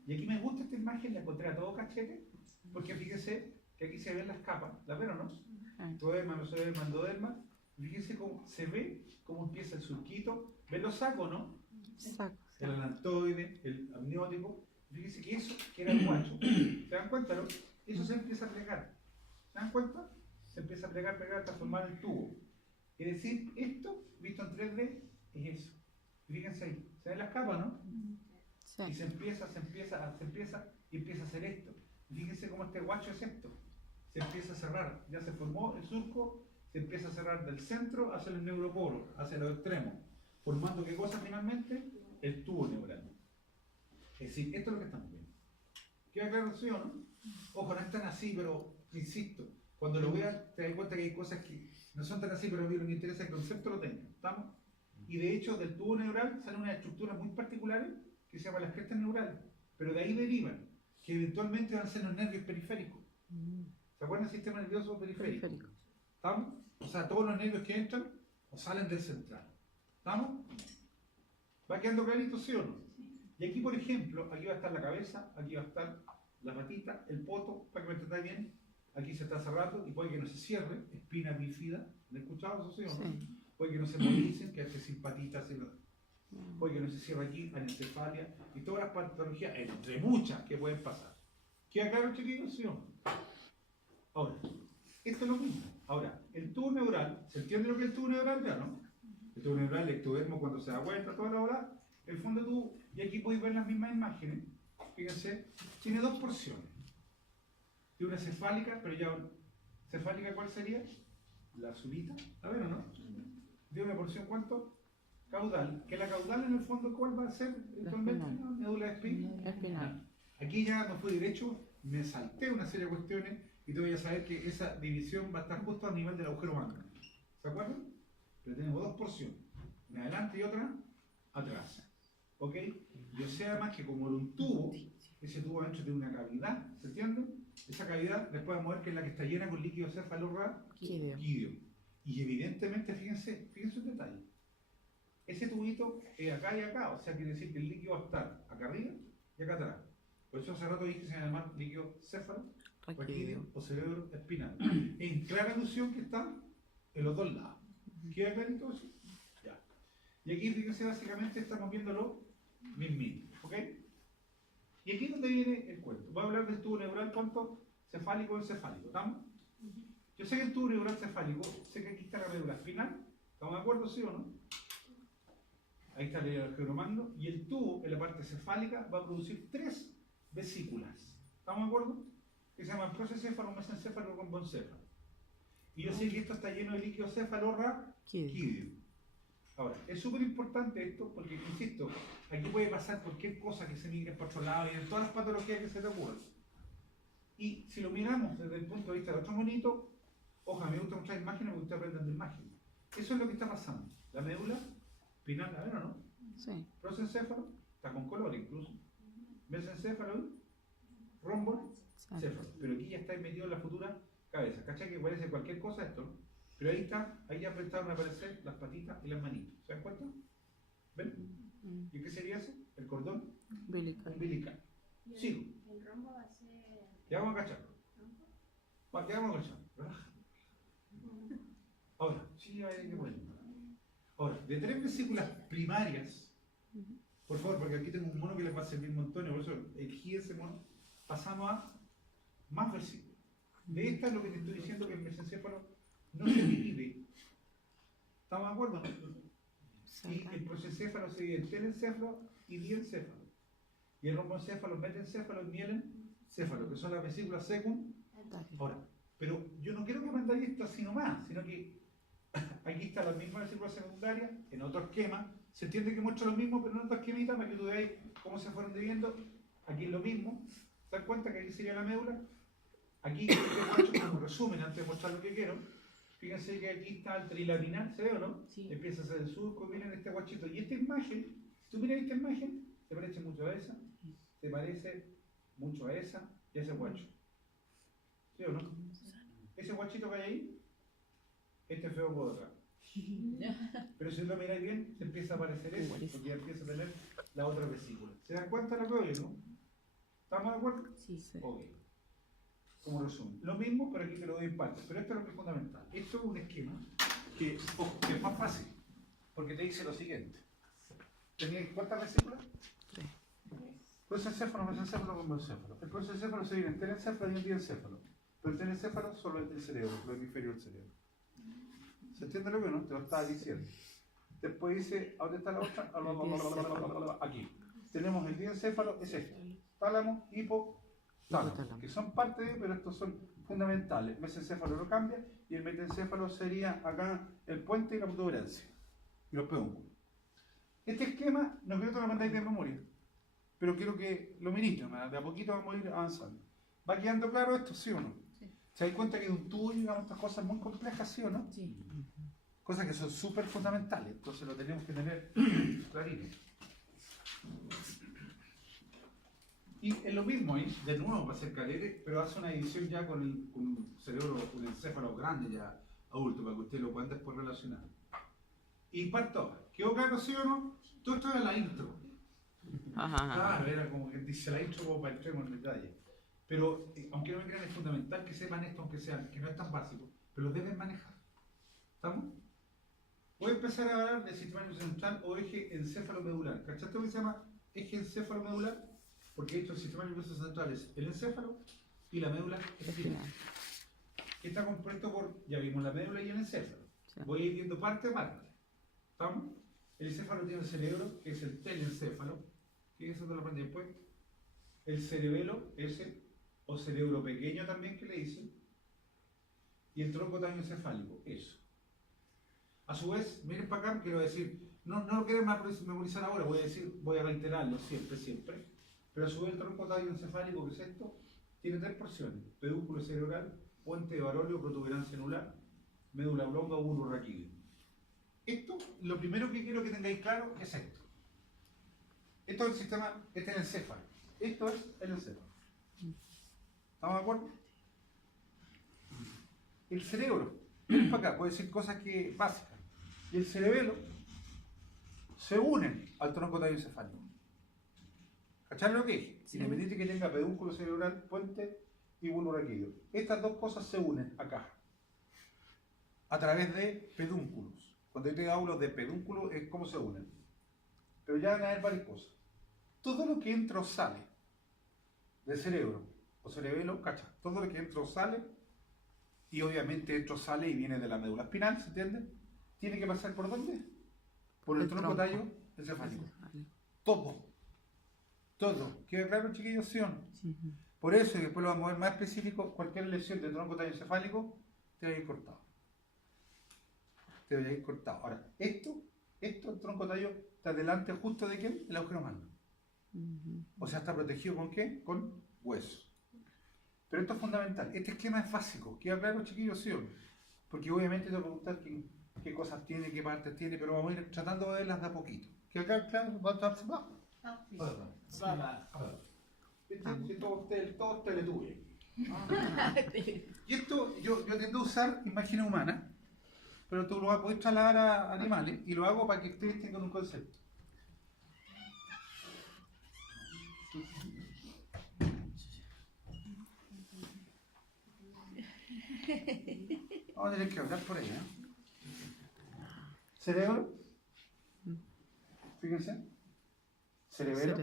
Y aquí me gusta esta imagen, la encontré a todo cachete, porque fíjense que aquí se ven las capas, ¿las ven o no? Ectoderma, mesoderma, endoderma. Fíjense cómo se ve, cómo empieza el surquito. ¿Ven los sacos, no? Saco. El alantoide, el amniótico. Fíjense que eso, que era el guacho, ¿se dan cuenta, no? Eso se empieza a plegar. ¿Se dan cuenta? Se empieza a plegar, hasta formar el tubo. Es decir, esto, visto en 3D, es eso. Y fíjense ahí, se ven las capas, ¿no? Sí. Y se empieza, y empieza a hacer esto. Y fíjense cómo este guacho es esto. Se empieza a cerrar, ya se formó el surco, se empieza a cerrar del centro hacia el neuropolo, hacia los extremos, formando ¿qué cosa finalmente? El tubo neural. Es decir, esto es lo que estamos viendo. ¿Queda claro, sí o no? Ojo, no es tan así, pero insisto, cuando lo veas te das cuenta que hay cosas que no son tan así, pero a mí lo que me interesa es que el concepto lo tenga. ¿Estamos? Y de hecho, del tubo neural salen unas estructuras muy particulares que se llaman las crestas neurales, pero de ahí derivan, que eventualmente van a ser los nervios periféricos. ¿Se acuerdan del sistema nervioso periférico? ¿Estamos? O sea, todos los nervios que entran o salen del central. ¿Estamos? ¿Va quedando clarito, sí o no? Y aquí, por ejemplo, aquí va a estar la cabeza, aquí va a estar la patita, el poto, para que me entendáis bien. Aquí se está cerrando y puede que no se cierre, espina bífida. ¿Me he escuchado eso, sí o no? Sí. Puede que no se movilicen, que hace sin patitas, puede que no se cierre aquí, anencefalia y todas las patologías, entre muchas que pueden pasar. ¿Queda claro, chiquillos, sí o no? Ahora, esto es lo mismo. Ahora, el tubo neural, ¿se entiende lo que es el tubo neural ya, no? El tubo neural, el ectodermo cuando se da vuelta, toda la hora, el fondo tubo, y aquí podéis ver las mismas imágenes, fíjense, tiene dos porciones. Tiene una cefálica, pero ya, ¿cefálica cuál sería? La azulita, ¿la ven o no? Tiene una porción, ¿cuánto? Caudal, que la caudal en el fondo, ¿cuál va a ser eventualmente? espinal. Médula espinal. Espinal. Aquí ya me fui derecho, me salté una serie de cuestiones y te voy a saber que esa división va a estar justo a nivel del agujero magno. ¿Se acuerdan? Pero tenemos dos porciones, una adelante y otra atrás. ¿Ok? Yo sé además que como era un tubo, ese tubo adentro tiene una cavidad, ¿se entiende? Esa cavidad después vamos a ver que es la que está llena con líquido cefalorraquídeo. Y evidentemente, fíjense un detalle. Ese tubito es acá y acá, o sea, quiere decir que el líquido va a estar acá arriba y acá atrás. Por eso hace rato dije que se llama líquido cefalorraquídeo o cerebro espinal. En clara alusión que está en los dos lados. ¿Queda clarito eso? Ya. Y aquí, fíjense, básicamente estamos viéndolo mismito, ¿ok? Y aquí es donde viene el cuento. Voy a hablar del tubo neural, ¿cuánto? Cefálico o encefálico, ¿estamos? Yo sé que el tubo neural cefálico, sé que aquí está la médula espinal, ¿estamos de acuerdo, sí o no? Ahí está el agujero magno, y el tubo en la parte cefálica va a producir 3 vesículas, ¿estamos de acuerdo? Que se llaman procecéfalo, mesencéfalo, romboencéfalo. Y yo sé que esto está lleno de líquido cefalorraquídeo. Ahora, es súper importante esto porque, insisto, aquí puede pasar cualquier cosa que se migre por otro lado y en todas las patologías que se te ocurran. Y si lo miramos desde el punto de vista de otro monito, Ojo, a mí me gusta mostrar imágenes porque ustedes aprendan de imágenes. Eso es lo que está pasando. La médula espinal, a ver o no, Sí. prosencéfalo, está con color incluso, mesencéfalo y rombo, céfalo. Pero aquí ya está metido en la futura cabeza. ¿Cachai? Que parece cualquier cosa esto, ¿no? Pero ahí está, ahí ya empezaron a aparecer las patitas y las manitos. ¿Se dan cuenta? ¿Ven? ¿Y qué sería eso? El cordón Umbilical. umbilical. Y Sigo. el rombo va a ser. Ya vamos a cachar. ¿Rombo? Ya vamos a cachar. Relájate. Ahora, sí, hay que poner. Ahora, de 3 vesículas primarias, por favor, porque aquí tengo un mono que les va a servir un montón, y por eso elegí ese mono, pasamos a más versículos. De esta es lo que te estoy diciendo, que el mesencéfalo no se divide. ¿Estamos de acuerdo? Y el prosencéfalo se divide en telencéfalo y diencéfalo. Y el romboencéfalo, metencéfalo y mielencéfalo, que son las vesículas secundarias. Ahora, pero yo no quiero que aprendáis esto así nomás, sino que aquí está la misma vesícula secundaria, en otro esquema. Se entiende que muestro lo mismo, pero en otro esquemita, para que tú veáis cómo se fueron dividiendo. Aquí es lo mismo. ¿Se dan cuenta que aquí sería la médula? Aquí, como resumen, antes de mostrar lo que quiero, fíjense que aquí está el trilaminar, ¿se ve o no? Sí. Empieza a hacer el surco, miren este guachito. Y esta imagen, si tú miras esta imagen, se parece mucho a esa, se parece mucho a esa y a ese guacho. ¿Sí o no? Ese guachito que hay ahí, este es feo por acá. Pero si lo miráis bien, se empieza a aparecer eso, porque ya empieza a tener la otra vesícula. ¿Se dan cuenta de lo que oye, no? ¿Estamos de acuerdo? Sí. Ok. Como resumen. Lo mismo, pero aquí te lo doy en partes. Pero esto es lo que es fundamental. Esto es un esquema que, ojo, que es más fácil, porque te dice lo siguiente. ¿Tenías cuántas vesículas? Tres. Prosencéfalo, mesencéfalo, romboencéfalo. El prosencéfalo se divide en telencéfalo y en diencéfalo. Pero el telencéfalo solo es el cerebro, lo hemisferio del cerebro. ¿Se entiende lo que no? Te lo estaba diciendo. Después dice, ¿a dónde está la otra? Aquí. Tenemos el diencéfalo, es este. Tálamo, hipotálamo, que son parte de, pero estos son fundamentales. El mesencéfalo lo cambia y el metencéfalo sería acá el puente y la protuberancia. Y los pedúnculos. Este esquema no quiero que lo mandáis de memoria, pero quiero que lo miréis, de a poquito vamos a ir avanzando. ¿Va quedando claro esto, sí o no? Sí. ¿Se dais cuenta que de un tubo llegamos a estas cosas muy complejas, sí o no? Sí. Cosas que son súper fundamentales, entonces lo tenemos que tener clarito. Y es lo mismo ahí, de nuevo va a ser calere, pero hace una edición ya con un cerebro, un encéfalo grande ya adulto, para que ustedes lo puedan después relacionar. Y parto, ¿quedó claro, sí o no? Todo esto era la intro. Claro, era como que dice la intro como para entrar en detalle. Pero, aunque no me crean, es fundamental que sepan esto, aunque sea, que no es tan básico, pero lo deben manejar. ¿Estamos? Voy a empezar a hablar del sistema nervioso central o eje encéfalo-medular. ¿Cachaste lo que se llama eje encéfalo-medular? Porque de hecho el sistema nervioso central es el encéfalo y la médula espinal. Que está compuesto por, ya vimos la médula y el encéfalo. Sí. Voy a ir viendo parte a parte. ¿Estamos? El encéfalo tiene el cerebro, que es el telencéfalo, que eso te lo aprendí después. El cerebelo, ese, o cerebro pequeño también que le dicen. Y el tronco también encefálico, eso. A su vez, miren para acá, quiero decir, no lo quiero memorizar ahora, voy a reiterarlo siempre. Pero a su vez el tronco encefálico, que es esto, tiene 3 porciones: pedúnculo cerebral, puente de Barolio, protuberancia anular, médula oblonga, bulbo raquídeo. Esto, lo primero que quiero que tengáis claro es esto. Esto es el sistema, este es el encéfalo. Esto es el encéfalo. ¿Estamos de acuerdo? El cerebro, ven para acá, puede decir cosas que básicas. Y el cerebelo se unen al tronco encefálico. ¿Cachai lo que dije? Sí. Independiente que tenga pedúnculo cerebral, puente y bulbo raquídeo. Estas dos cosas se unen acá, a través de pedúnculos. Cuando yo te hablo de pedúnculos es cómo se unen. Pero ya van a haber varias cosas. Todo lo que entra o sale del cerebro o cerebelo, ¿cachai? Todo lo que entra o sale, y obviamente entra o sale y viene de la médula espinal, ¿se entiende? Tiene que pasar ¿por dónde? Por el tronco tallo encefálico. Todo. ¿Queda claro, chiquillos, sí o no? Sí. Por eso, y después lo vamos a ver más específico, cualquier lesión de tronco tallo encefálico te va a ir cortado. Ahora, el tronco tallo está delante justo de ¿quién? El agujero magno. O sea, está protegido ¿con qué? Con hueso. Pero esto es fundamental. Este esquema es básico. ¿Queda claro, chiquillos, sí o no? Porque obviamente te voy a preguntar qué cosas tiene, qué partes tiene, pero vamos a ir tratando de verlas de a poquito. Que acá, claro, va a estar. ¿Viste? Todo teletubbie. Y esto yo tiendo a usar imágenes humanas, pero tú lo vas a poder trasladar a animales y lo hago para que ustedes tengan un concepto. Vamos a tener que hablar por ahí, ¿eh? Cerebro. Fíjense. Cerebelo.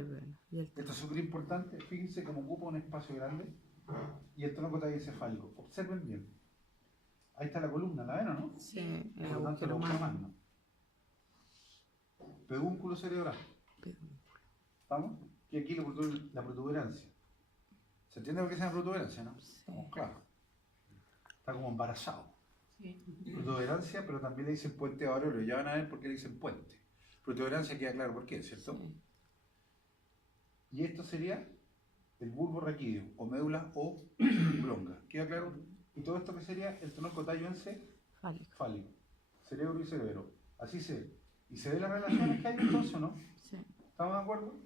Y el Esto es súper importante. Fíjense cómo ocupa un espacio grande. Y el tronco encefálico. Observen bien. Ahí está la columna, ¿la ven o no? Sí, Por el lo tanto, agujero la agujero magno. magno. Pedúnculo cerebral. ¿Estamos? Y aquí la protuberancia. ¿Se entiende por qué se llama protuberancia, no? Estamos claros. Está como embarazado. Protuberancia, pero también le dicen puente aóreo, ya van a ver por qué le dicen puente. Protuberancia queda claro por qué, ¿cierto? Sí. Y esto sería el bulbo raquídeo, o médula o oblonga. ¿Queda claro? Y todo esto que sería el tronco tallo Fálico. fálico, cerebro y cerebro. Así se ve. ¿Y se ven las relaciones que hay entonces o no? Sí. ¿Estamos de acuerdo?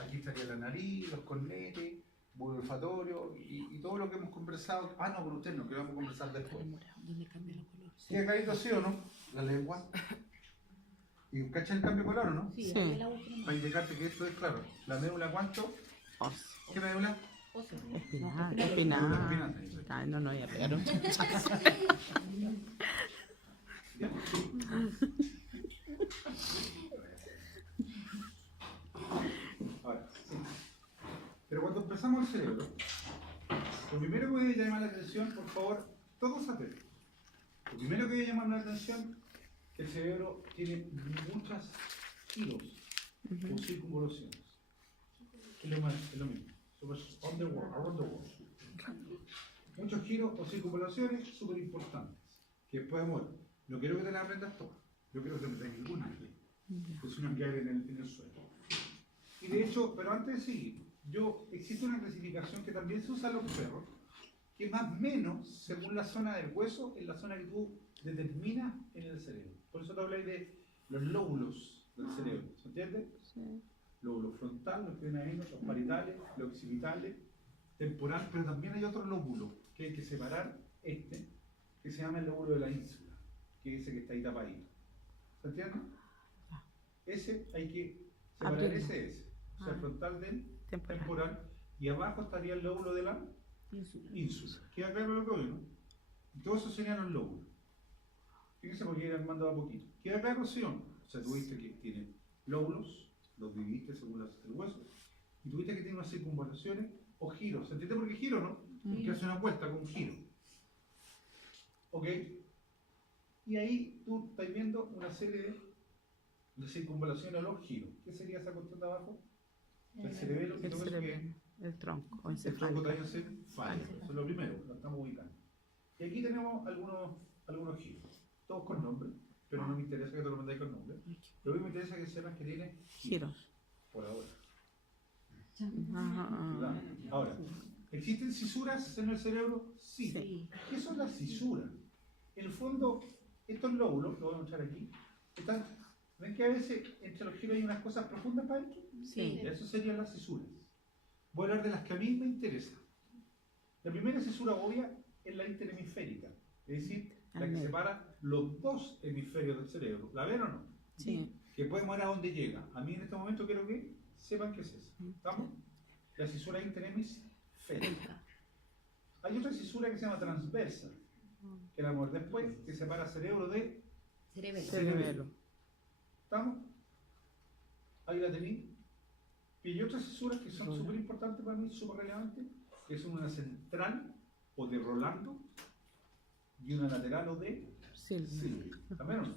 Aquí estaría la nariz, los cornetes, bulbo olfatorio y todo lo que hemos conversado. Ah, no, con usted no, que lo vamos a conversar después. ¿Dónde cambia los colores? ¿Queda clarito sí o no? La lengua. ¿Y cacha el cambio de color o no? Sí, Sí. aquí el agujero Para indicarte que esto es claro. ¿La médula cuánto? Os. ¿Qué médula? Espinal. Espinal. Espinal. Ay, no, no, ya pegaron. Ahora, sí. Pero cuando empezamos el cerebro, lo primero que voy a llamar la atención, por favor, todos atentos. Lo primero que voy a llamar la atención es que el cerebro tiene muchas giros o circunvoluciones. Es lo mismo. So it's on the world, around the world. Muchos giros o circunvalaciones súper importantes. Que después, amor, no quiero que te las aprendas todas. Yo quiero que te metas ninguna aquí. Es una que hay en el suelo. Y de hecho, pero antes de seguir, existe una clasificación que también se usa en los perros, que es más o menos según la zona del hueso, en la zona que tú determinas en el cerebro. Por eso te habláis de los lóbulos del cerebro. ¿Se entiende? Sí. Lóbulo frontal, los cranianos, los parietales, los occipitales, temporal, pero también hay otro lóbulo que hay que separar, que se llama el lóbulo de la ínsula, que es ese que está ahí tapadito. ¿Se entiende? Ese hay que separar Abrirlo. ese. O sea, el frontal del temporal, y abajo estaría el lóbulo de la ínsula. ¿Queda claro lo que oye, no? Y todo eso serían los lóbulos. Fíjense porque ir armando a poquito. ¿Queda claro, sí o no? O sea, tú viste que tiene lóbulos, los dividiste según el hueso, y tuviste que tiene unas circunvalaciones o giros. ¿Se entiende por qué giro, no? Porque hace una vuelta con un giro. ¿Ok? Y ahí tú estás viendo una serie de circunvalaciones a los giros. ¿Qué sería esa cuestión de abajo? El cerebelo y El todo eso que cerebelo. El tronco. O el tronco encefálico. tallo encefálico. Eso es lo primero, lo estamos ubicando. Y aquí tenemos algunos giros, todos con nombre, pero no me interesa que te lo mandáis con nombre. Lo que me interesa es que sepas que tiene Giros. por ahora. Ajá. ¿Verdad? Ahora, ¿existen cisuras en el cerebro? Sí. Sí. ¿Qué son las cisuras? En el fondo, estos lóbulos, lo voy a mostrar aquí, ¿ven que a veces entre los giros hay unas cosas profundas para adentro? Sí. Eso serían las cisuras. Voy a hablar de las que a mí me interesan. La primera cisura obvia es la interhemisférica, es decir, la que separa los dos hemisferios del cerebro. ¿La ven o no? Sí. Que podemos ver a dónde llega. A mí en este momento quiero que sepan qué es eso. ¿Estamos? La cisura interhemisférica. Hay otra cisura que se llama transversa, que la vamos a ver después, que separa cerebro de Cerebelo. ¿Estamos? Ahí la tenéis. Y hay otras cisuras que son súper importantes para mí, súper relevantes, que son una central o de Rolando y una lateral o de Silvia. Silvia. ¿También o no?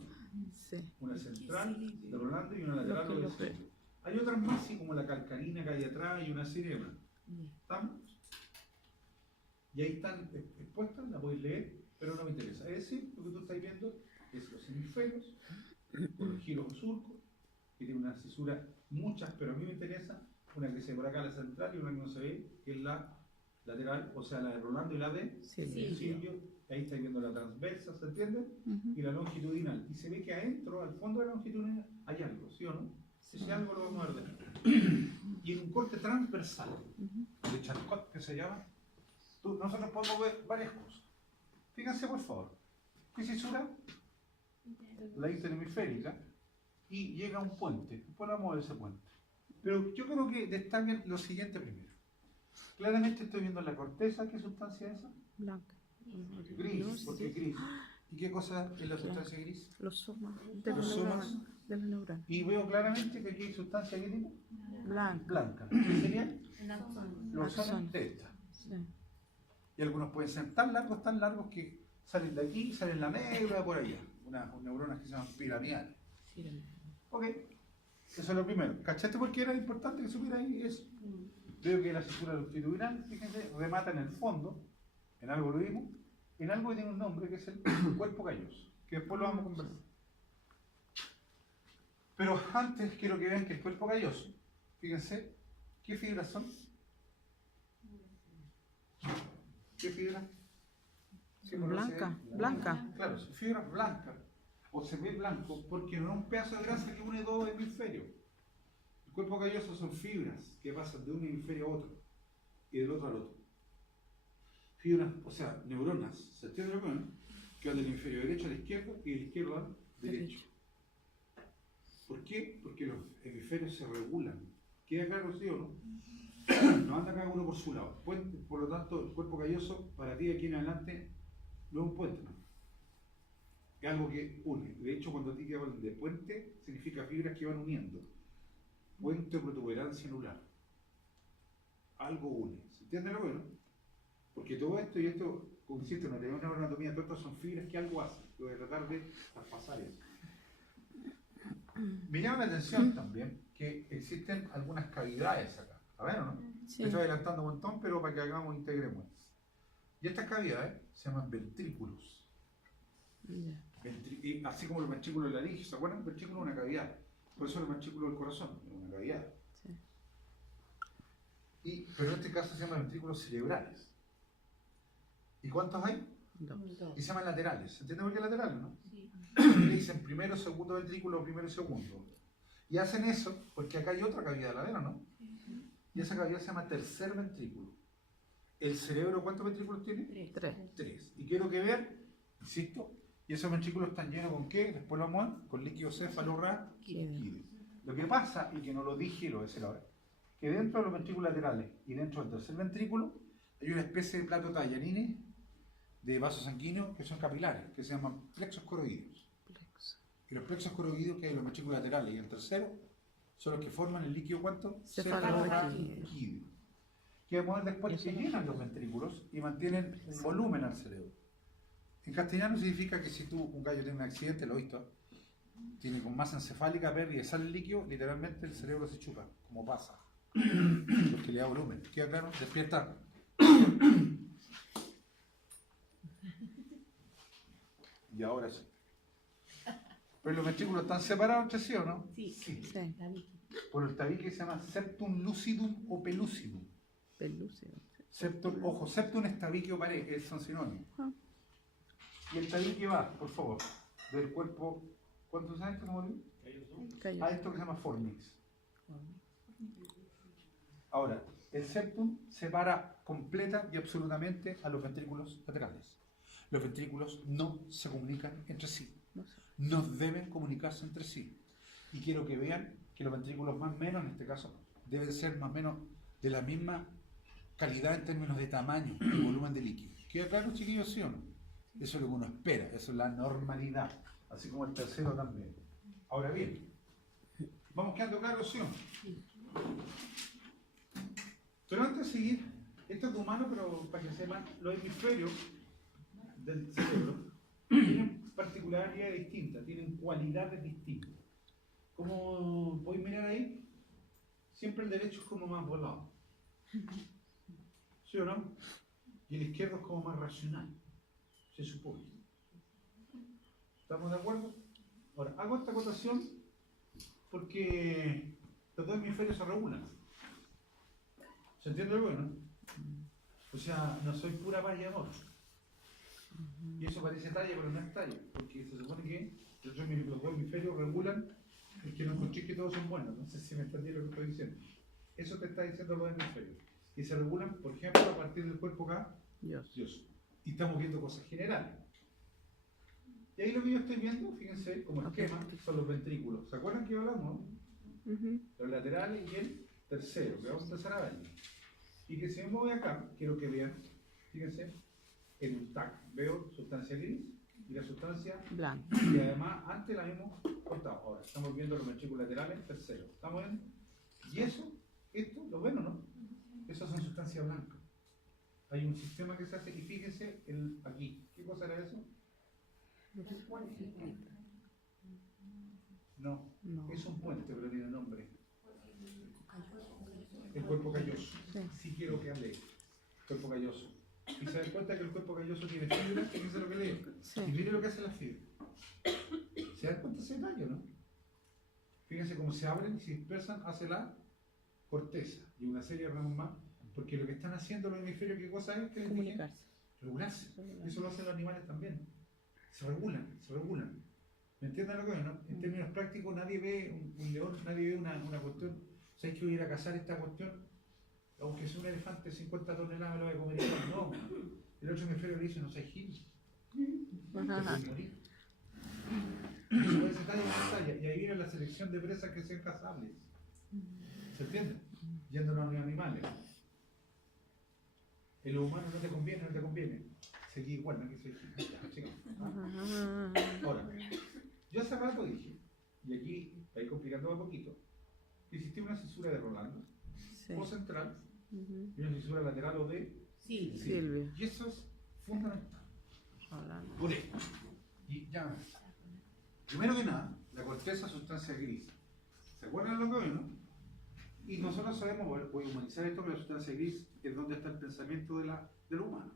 Sí. Una central de Rolando y una lateral o de Silvia. Hay otras más, así como la calcarina que hay atrás y una sirena. ¿Estamos? Y ahí están expuestas, las podéis leer, pero no me interesa. Es decir, lo que tú estás viendo es los hemisferios, con los giros o surcos, que tiene una cisura, muchas, pero a mí me interesa una que se ve por acá la central y una que no se ve, que es la lateral, o sea, la de Rolando y la de Sí. Silvio. Ahí estáis viendo la transversa, ¿se entiende? Ujú. Y la longitudinal. Y se ve que adentro, al fondo de la longitudinal, hay algo, ¿sí o no? Ese algo lo vamos a ver después. Y en un corte transversal, de Charcot, que se llama, nosotros podemos ver varias cosas. Fíjense, por favor. ¿Qué fisura? La interhemisférica. Y llega a un puente. Después vamos a ver ese puente. Pero yo creo que destaquen lo siguiente primero. Claramente estoy viendo la corteza. ¿Qué sustancia es esa? Blanca. Gris. ¿Por qué gris? ¿Y qué cosa es la sustancia gris? Los somas de Los los somas. neuronas. De los neuronas. Y veo claramente que aquí hay sustancia ¿qué tipo? Blanca. Blanca. ¿Qué sería? Los Axones. axones de esta. Sí. Y algunos pueden ser tan largos que salen de aquí, salen la médula por allá. Unas neuronas que se llaman piramidales. Ok. Eso es lo primero. ¿Cachaste por qué era importante que supiera ahí eso? Veo que la cintura longitudinal, fíjense, remata en el fondo, en algo lo vimos, en algo que tiene un nombre que es el cuerpo calloso, que después lo vamos a conversar. Pero antes quiero que vean que el cuerpo calloso, fíjense, ¿qué fibras son? ¿Qué fibras? Blanca. Blanca. Claro, son fibras blancas, o se ve blanco porque no es un pedazo de grasa que une dos hemisferios. El cuerpo calloso son fibras que pasan de un hemisferio a otro y del otro al otro. Fibras, o sea, neuronas, ¿se entiende lo que no? Que van del hemisferio derecho al izquierdo y del izquierdo al derecho. ¿Por qué? Porque los hemisferios se regulan. ¿Queda claro, sí o no? No anda cada uno por su lado. Puente, por lo tanto, el cuerpo calloso, para ti de aquí en adelante, no es un puente, ¿no? Es algo que une. De hecho, cuando a ti te hablan de puente, significa fibras que van uniendo. Puente o protuberancia anular. Algo une. ¿Se entiende lo que no? Porque todo esto y esto consiste en una anatomía, todo esto son fibras que algo hacen. Yo voy a tratar de traspasar eso. Me llama la atención también que existen algunas cavidades acá. ¿A ver o no? Sí. Estoy adelantando un montón, pero para que hagamos, integremos. Y estas cavidades se llaman ventrículos. Ya. Y así como el ventrículo de la laringe, ¿se acuerdan? El ventrículo es una cavidad. Por eso el ventrículo del corazón es una cavidad. Sí. Pero en este caso se llaman ventrículos cerebrales. ¿Y cuántos hay? Dos. Y se llaman laterales. ¿Se entiende por qué laterales, no? Sí. Le dicen primero, segundo ventrículo, primero y segundo. Y hacen eso porque acá hay otra cavidad de la vena, ¿no? Y esa cavidad se llama tercer ventrículo. ¿El cerebro cuántos ventrículos tiene? Tres. 3. Y quiero que vean, insisto, y esos ventrículos están llenos con qué, después lo vamos a ver, con líquido cefalorraquídeo. Lo que pasa, y que no lo dije y lo voy a decir ahora, que dentro de los ventrículos laterales y dentro del tercer ventrículo hay una especie de plato Tallarini de vasos sanguíneos que son capilares, que se llaman plexos coroideos. Y los plexos coroideos que hay en los ventrículos laterales y el tercero son los que forman el líquido ¿cuánto? Cefalorraquídeo. Que vamos a ver después que llenan los ventrículos y mantienen un volumen al cerebro. En castellano significa que si un gallo tiene un accidente, lo he visto, tiene con masa encefálica, pérdida y sale el líquido, literalmente el cerebro se chupa, como pasa, porque le da volumen. ¿Queda claro? Despierta. Y ahora sí. Pero los ventrículos están separados entre sí, ¿o no? Sí. Sí. Por el tabique se llama septum lucidum o pelucidum. Pelúcido. Septum, ojo, septum es tabique o pared, son sinónimos. Ah. Y el tabique va, por favor, del cuerpo. ¿Cuántos años esto, como digo? Callo. A esto que se llama fornix. Ahora, el septum separa completa y absolutamente a los ventrículos laterales. Los ventrículos no se comunican entre sí. No sé. No deben comunicarse entre sí. Y quiero que vean que los ventrículos más o menos, en este caso, deben ser más o menos de la misma calidad en términos de tamaño y volumen de líquido. ¿Queda claro, chiquillos, sí o no? Eso es lo que uno espera, eso es la normalidad, así como el tercero también. Ahora bien, ¿vamos quedando claros, sí o no? Pero antes de seguir, esto es de humano, pero para que sepan, los hemisferios del cerebro tienen particularidades distintas, tienen cualidades distintas. Como podéis mirar ahí, siempre el derecho es como más volado. ¿Sí o no? Y el izquierdo es como más racional, se supone. ¿Estamos de acuerdo? Ahora, hago esta acotación porque los dos hemisferios se regulan. ¿Se entiende lo bueno? O sea, no soy pura paz y amor. Y eso parece talla, pero no es talla, porque se supone que los dos hemisferios regulan el que no encontré que todos son buenos. No sé si me entendí lo que estoy diciendo. Eso te está diciendo los hemisferios. Y se regulan, por ejemplo, a partir del cuerpo Dios. Y estamos viendo cosas generales. Y ahí lo que yo estoy viendo, fíjense, como esquema, son los ventrículos. ¿Se acuerdan que hablamos? Los laterales y el tercero, que vamos a empezar a ver. Y que si me voy acá, quiero que vean, fíjense, en un TAC veo sustancia gris y la sustancia Blanca. y además antes la hemos cortado. Ahora estamos viendo los ventrículos laterales, tercero. ¿Estamos viendo? Y eso, esto, ¿lo ven o no? Esas son sustancias blancas. Hay un sistema que se hace, y fíjense aquí. ¿Qué cosa era eso? No, es un puente, pero tiene nombre. El cuerpo calloso. Sí quiero que hable. Cuerpo calloso. Y se dan cuenta que el cuerpo calloso tiene fibras, fíjense lo que leo. Sí. Y miren lo que hace la fibra. ¿Se dan cuenta ese detalle, no? Fíjense cómo se abren y se dispersan hacia la corteza y una serie de ramas más, porque lo que están haciendo los hemisferios, ¿qué cosa es? ¿Qué les dije? Comunicarse. Regularse. Eso lo hacen los animales también. Se regulan. ¿Me entienden lo que es, no? En términos prácticos, nadie ve un león, nadie ve una cuestión. ¿Sabes que voy a ir a cazar esta cuestión? Aunque sea un elefante de 50 toneladas, me lo voy a comer igual. No. El otro hemisferio le dice, no seas gil. Te puedes morir. Eso es detalle. Y ahí viene la selección de presas que sean cazables. ¿Se entiende? Yéndonos a los animales. En lo humano no te conviene. Seguí igual, no que soy gil. Ahora, yo hace rato dije, y aquí para ir complicando un poquito, que existía una cisura de Rolando, o central, y una cisura lateral o de Silvia. Y eso es fundamental. Por esto. Y ya ves. Primero que nada, la corteza es sustancia gris. ¿Se acuerdan de lo que vino? Y nosotros sabemos, voy a humanizar esto, que la sustancia gris es donde está el pensamiento de lo humano.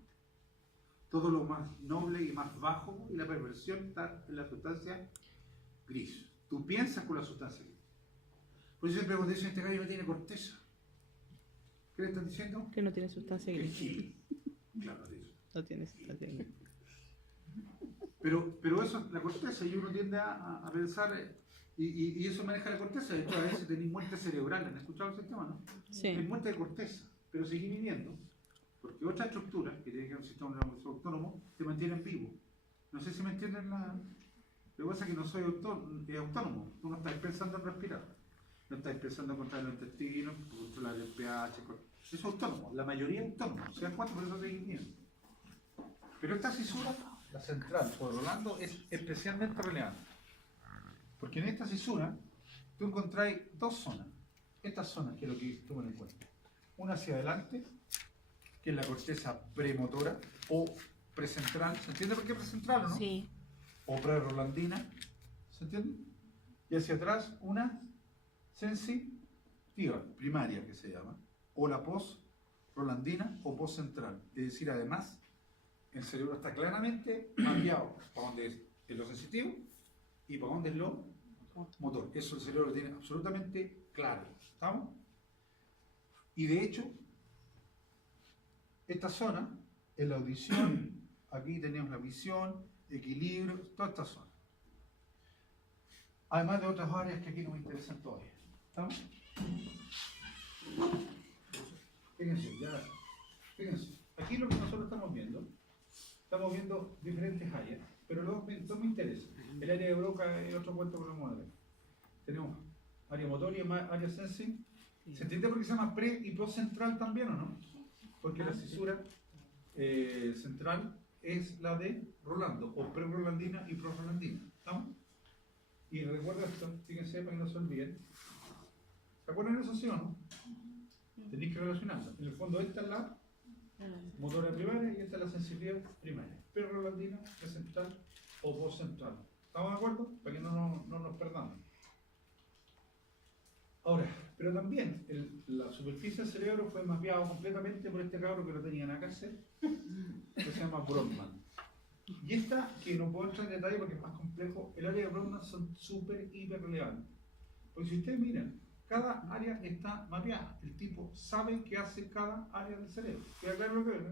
Todo lo más noble y más bajo y la perversión está en la sustancia gris. Tú piensas con la sustancia gris. Por eso siempre cuando dicen este gallo no tiene corteza. ¿Qué le están diciendo? Que no tiene sustancia Que gris. gil. Claro, eso. No tiene sustancia gris. Pero eso es la corteza y uno tiende a pensar, y eso maneja la corteza. De hecho, a veces tenéis muerte cerebral. ¿Han escuchado el sistema, no? Sí. Hay muerte de corteza, pero seguís viviendo. Porque otra estructura, que tiene que ver un sistema nervioso autónomo, te mantienen vivo. No sé si me entienden Lo que pasa es que no soy autónomo. Tú no estás pensando en respirar. No estás pensando en controlar los intestinos, controlar el pH. Eso es autónomo. La mayoría es autónomo. ¿Se dan cuenta? Por eso seguís viviendo. Pero esta cisura, la central, por Rolando, es especialmente relevante. Porque en esta cisura, tú encontráis dos zonas. Estas zonas, que es lo que toman en cuenta. Una hacia adelante, que es la corteza premotora o precentral. ¿Se entiende por qué precentral o no? Sí. O prerolandina. ¿Se entiende? Y hacia atrás una sensitiva, primaria que se llama. O la post-rolandina o post-central. Es decir, además, el cerebro está claramente mapeado para dónde es lo sensitivo y para dónde es lo motor. Eso el cerebro lo tiene absolutamente claro. ¿Estamos? Y de hecho, esta zona es la audición, aquí tenemos la visión, equilibrio, toda esta zona. Además de otras áreas que aquí no me interesan todavía. ¿Estamos? Fíjense, aquí lo que nosotros estamos viendo diferentes áreas, pero dos me interesan. El área de Broca es otro cuento que vamos a ver. Tenemos área motor y área sensing. ¿Se entiende por qué se llama pre y post central también o no? Porque la cisura central es la de Rolando, o pre-rolandina y pro-rolandina. ¿Estamos? Y recuerda esto, fíjense para que no se olviden. ¿Se acuerdan de eso, sí o no? Tenéis que relacionarlo. En el fondo, esta es la motora primaria y esta es la sensibilidad primaria. Pre-rolandina, pre-central o post-central. ¿Estamos de acuerdo? Para que no nos perdamos. Ahora, pero también la superficie del cerebro fue mapeado completamente por este cabro que no tenía nada que hacer, que se llama Brodmann. Y esta, que no puedo entrar en detalle porque es más complejo, el área de Brodmann son súper, hiper relevantes. Porque si ustedes miran Cada área está mapeada. El tipo sabe qué hace cada área del cerebro. ¿Queda claro lo que es?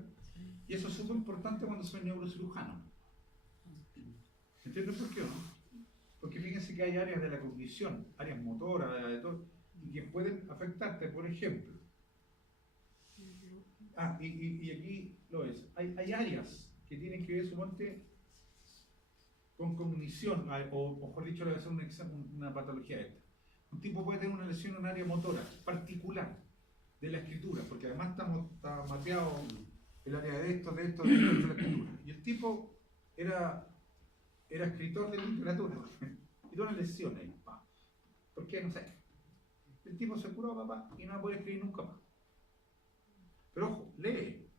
Y eso es súper importante cuando soy neurocirujano. ¿Entiendes por qué o no? Porque fíjense que hay áreas de la cognición, áreas motoras, de todo, y que pueden afectarte, por ejemplo. Y aquí lo es. Hay áreas que tienen que ver, suponte, con cognición, o mejor dicho, le voy a hacer una patología esta. Un tipo puede tener una lesión en un área motora particular de la escritura, porque además está mapeado el área de esto, de la escritura. Y el tipo era escritor de literatura. Y tuvo una lesión ahí. ¿Por qué? No sé. El tipo se curó, papá, y no va a poder escribir nunca más. Pero ojo, lee,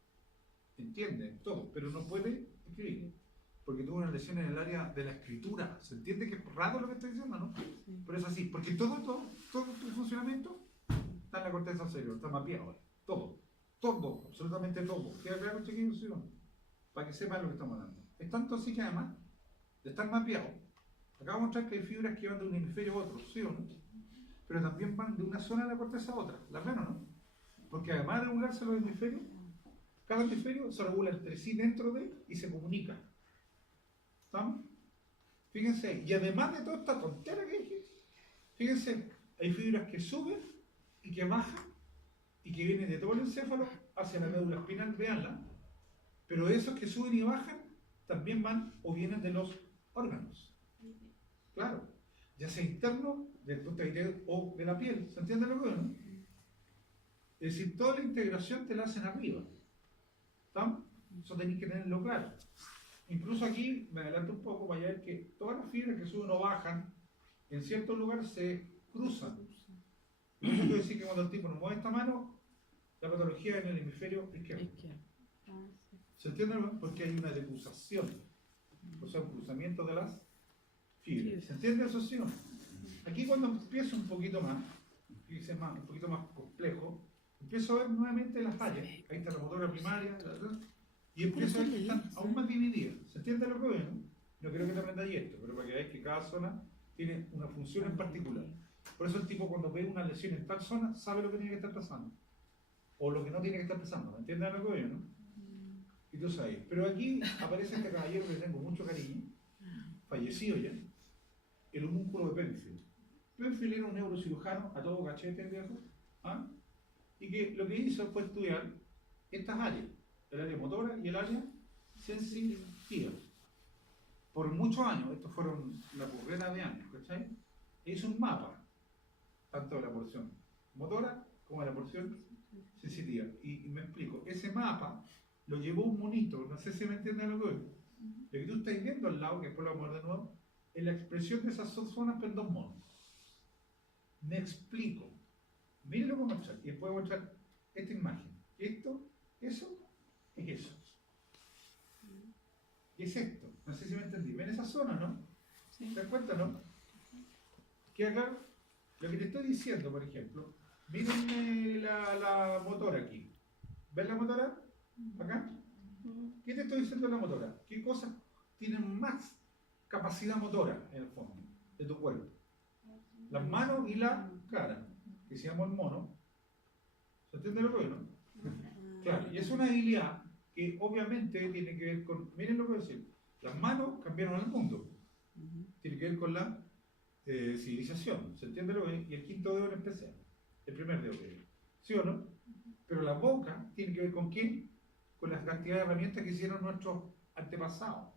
entiende todo, pero no puede escribir. Porque tuvo una lesión en el área de la escritura. ¿Se entiende que es raro lo que estoy diciendo, no? Pero es así, porque todo tu funcionamiento está en la corteza del cerebro, está mapeado. Todo, absolutamente todo. ¿Queda claro, chiquillos? ¿Sí o no? Para que sepan lo que estamos hablando. Es tanto así que además de estar mapeado, acá vamos a mostrar que hay fibras que van de un hemisferio a otro, ¿sí o no? Pero también van de una zona de la corteza a otra, ¿la ven o no? Porque además de regularse los hemisferios, cada hemisferio se regula entre sí dentro de y se comunica. ¿Estamos? Fíjense, y además de toda esta tontera que dije, fíjense, hay fibras que suben y que bajan y que vienen de todo el encéfalo hacia la médula espinal, véanla, pero esos que suben y bajan también van o vienen de los órganos. Claro, ya sea interno, del punto de vista o de la piel, ¿se entiende lo que es, no? Es decir, toda la integración te la hacen arriba. ¿Estamos? Eso tenéis que tenerlo claro. Incluso aquí, me adelanto un poco para ver que todas las fibras que suben o bajan, en ciertos lugares se cruzan. Eso quiere decir que cuando el tipo nos mueve esta mano, la patología en el hemisferio izquierdo. ¿Se entiende? Porque hay una decruzación, o sea, un cruzamiento de las fibras. ¿Se entiende eso, sí o no? Aquí cuando empiezo un poquito más, fíjense más, un poquito más complejo, empiezo a ver nuevamente las áreas. Ahí está la motora primaria, ¿verdad? Y empiezo a ver que están aún más divididas. ¿Se entiende lo que veo? No quiero que te aprendáis esto, pero para que veáis que cada zona tiene una función en particular. Por eso el tipo cuando ve una lesión en tal zona, sabe lo que tiene que estar pasando. O lo que no tiene que estar pasando. ¿Me entiendes lo que veo, no? Y tú sabes. Pero aquí aparece este caballero que le tengo mucho cariño, fallecido ya, el homúnculo de Penfield. Penfield era un neurocirujano a todo cachete, viejo, ¿ah? Y que lo que hizo fue estudiar estas áreas, el área motora y el área sensitiva. Por muchos años, estos fueron la burrera de años, ¿cachai? E hizo un mapa, tanto de la porción motora como de la porción sensitiva. Y me explico, ese mapa lo llevó un monito, no sé si me entienden lo que es. Lo que tú estás viendo al lado, que después lo vamos a ver de nuevo, es la expresión de esas dos zonas en dos monos. Me explico. Miren lo que voy a mostrar. Y después voy a mostrar esta imagen. Eso, es eso. Y es esto. No sé si me entendí. ¿Ven esa zona, no? Sí. ¿Te das cuenta, no? ¿Queda claro? Lo que te estoy diciendo, por ejemplo, miren la motora aquí. ¿Ven la motora? ¿Acá? ¿Qué te estoy diciendo de la motora? ¿Qué cosas tienen más capacidad motora, en el fondo, de tu cuerpo? Las manos y la cara, que se llama el mono. ¿Se entiende lo que es, no? Claro, y es una habilidad que obviamente tiene que ver con, miren lo que voy a decir, las manos cambiaron el mundo. Tiene que ver con la civilización, ¿se entiende lo que es? Y el quinto dedo en especial, el primer dedo que es. ¿Sí o no? Pero la boca tiene que ver con quién? Con la cantidad de herramientas que hicieron nuestros antepasados.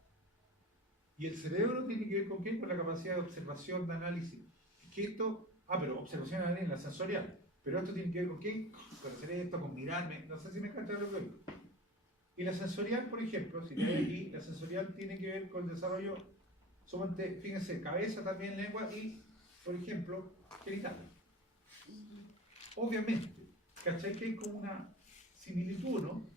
Y el cerebro tiene que ver con quién? Con la capacidad de observación, de análisis. Que esto, pero observación, análisis, la sensorial. Pero esto tiene que ver con quién? Con hacer esto, con mirarme, no sé si me encanta lo que digo. Y la sensorial, por ejemplo, si veis aquí, la sensorial tiene que ver con el desarrollo, fíjense, cabeza también, lengua y, por ejemplo, genitales. Obviamente, ¿cachai? Que hay como una similitud, ¿no?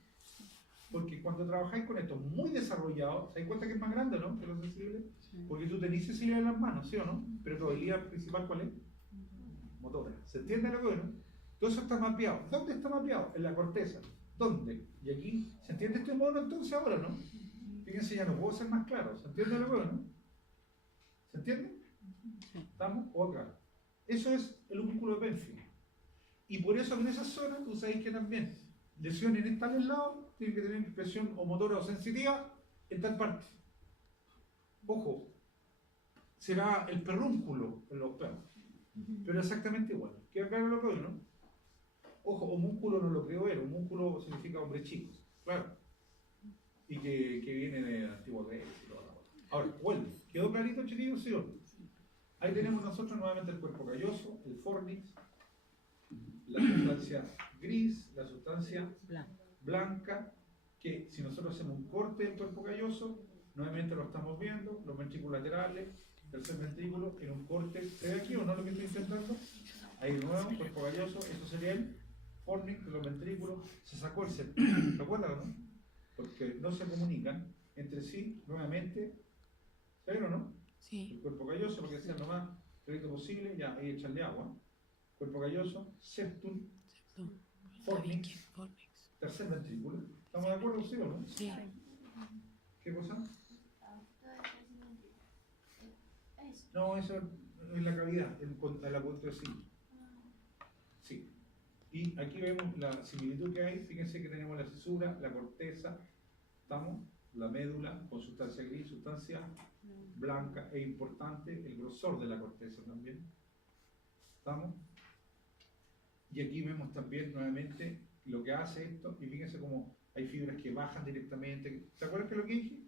Porque cuando trabajáis con esto muy desarrollado, ¿te das cuenta que es más grande, no? Que lo sensible. Porque tú tenés sensibilidad en las manos, ¿sí o no? Pero tu habilidad principal, ¿cuál es? Motora. ¿Se entiende lo que es, no? Todo eso está mapeado. ¿Dónde está mapeado? En la corteza. ¿Dónde? Y aquí, ¿se entiende este modo entonces ahora, no? Fíjense, ya no puedo ser más claro. ¿Se entiende lo que es, no? ¿Se entiende? ¿Estamos? O acá. Eso es el humúnculo de Penfield. Y por eso en esa zona, tú sabes que también lesiones en tales lados tienen que tener expresión o motora o sensitiva en tal parte. Ojo, será el perrúnculo en los perros, pero exactamente igual. ¿Queda claro lo que hoy, no? Ojo, homúnculo no lo creo él, homúnculo significa hombre chico, claro. Y que viene de antiguo Grecia y toda la cosa. Ahora, vuelve. ¿Quedó clarito, chiquillos? ¿Sí o no? Ahí tenemos nosotros nuevamente el cuerpo calloso, el fornix, la sustancia gris, la sustancia blanca, que si nosotros hacemos un corte del cuerpo calloso, nuevamente lo estamos viendo, los ventrículos laterales, tercer ventrículo, en un corte. ¿Se ve aquí o no lo que estoy intentando? Ahí de nuevo, cuerpo calloso, eso sería el fornix de los ventrículos. Se sacó el septum, ¿se acuerdan, no? Porque no se comunican entre sí, nuevamente. ¿Saben o no? Sí. El cuerpo calloso, porque sea lo más recto posible, ya ahí echarle agua. Cuerpo calloso, septum, fornix, tercer ventrículo. ¿Estamos de acuerdo, sí o no? Sí. ¿Qué cosa? No, eso es la cavidad, la punto de sí. Sí. Y aquí vemos la similitud que hay. Fíjense que tenemos la cesura, la corteza, ¿estamos? La médula con sustancia gris, sustancia blanca e importante, el grosor de la corteza también. ¿Estamos? Y aquí vemos también nuevamente lo que hace esto, y fíjense cómo hay fibras que bajan directamente. ¿Se acuerdan que es lo que dije?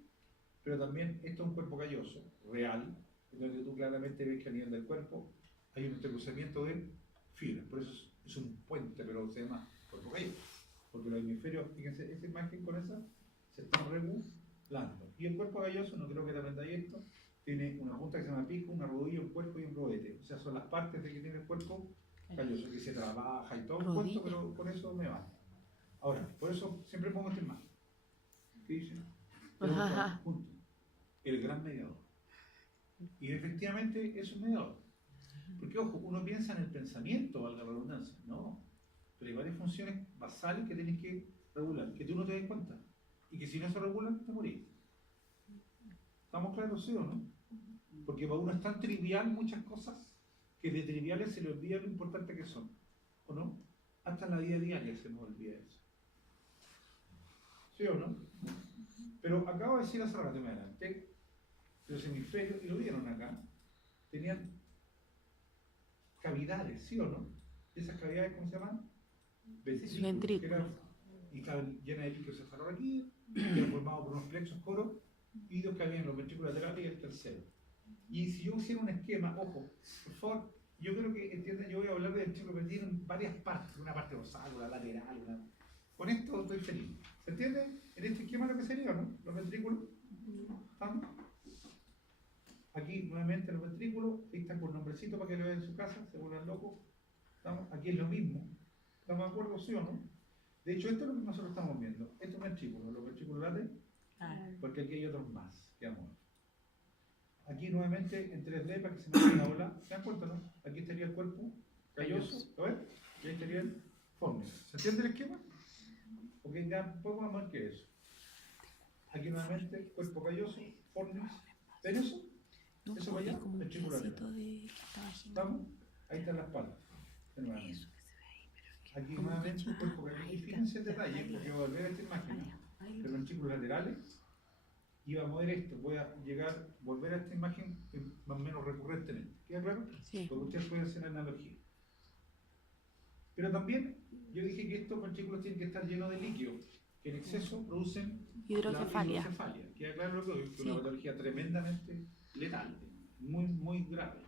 Pero también esto es un cuerpo calloso, real, donde tú claramente ves que a nivel del cuerpo hay un entrecruzamiento de fibras. Por eso es un puente, pero se llama cuerpo calloso. Porque los hemisferios, fíjense, esa imagen con esa se están regulando. Y el cuerpo calloso, no creo que te aprendáis esto, tiene una punta que se llama pico, una rodilla, un cuerpo y un rodete. O sea, son las partes de que tiene el cuerpo calloso, que se trabaja y todo un cuento, pero con eso me va. Ahora, por eso siempre pongo esta imagen. ¿Qué dice? Junto. El gran mediador. Y efectivamente es un mediador. Porque, ojo, uno piensa en el pensamiento, valga la redundancia. No. Pero hay varias funciones basales que tienes que regular, que tú no te das cuenta. Y que si no se regulan, te morís. ¿Estamos claros, sí o no? Porque para uno es tan trivial muchas cosas que de triviales se le olvida lo importante que son. ¿O no? Hasta en la vida diaria se nos olvida eso. ¿Sí o no? Pero acabo de decir hace rato, me adelanté, los hemisferios, y lo vieron acá, tenían cavidades, ¿sí o no? ¿Esas cavidades cómo se llaman? Ventrículos. Y estaban llenas de líquido cefalorraquídeo aquí, que eran formados por unos plexos coros, y dos que habían en los ventrículos laterales y el tercero. Y si yo hiciera un esquema, ojo, por favor, yo creo que entienden, yo voy a hablar de ventrículo perdido en varias partes, una parte dorsal, una lateral, con esto estoy feliz. ¿Se entiende? En este esquema lo que sería, ¿no? Los ventrículos. ¿Estamos? Aquí nuevamente los ventrículos, ahí están con nombrecito para que lo vean en su casa, se vuelvan locos. ¿Estamos? Aquí es lo mismo. ¿Estamos de acuerdo, sí o no? De hecho, esto es lo que nosotros estamos viendo. Estos ventrículos, los ventrículos laterales, porque aquí hay otros más que amor. Aquí nuevamente en 3D para que se me vea la ola. ¿Se dan cuenta, no? Aquí estaría el cuerpo calloso, ¿lo ves? Y ahí estaría el fornix. ¿Se entiende el esquema? Ok, ya podemos más que eso. Aquí nuevamente cuerpo calloso, fornix. ¿Ven eso? Eso va allá, ventrículo lateral. ¿Estamos? Ahí está la espalda. Aquí nuevamente cuerpo calloso. Y fíjense el detalle, porque voy a volver a esta imagen de los ventrículos laterales. Y voy a mover esto, voy a volver a esta imagen más o menos recurrentemente. ¿Queda claro? Sí. Porque ustedes pueden hacer analogía. Pero también yo dije que estos ventrículos tienen que estar llenos de líquido, que en exceso producen Hidrocefalia. la hidrocefalia. ¿Queda claro lo que digo? Es una patología tremendamente letal, muy, muy grave.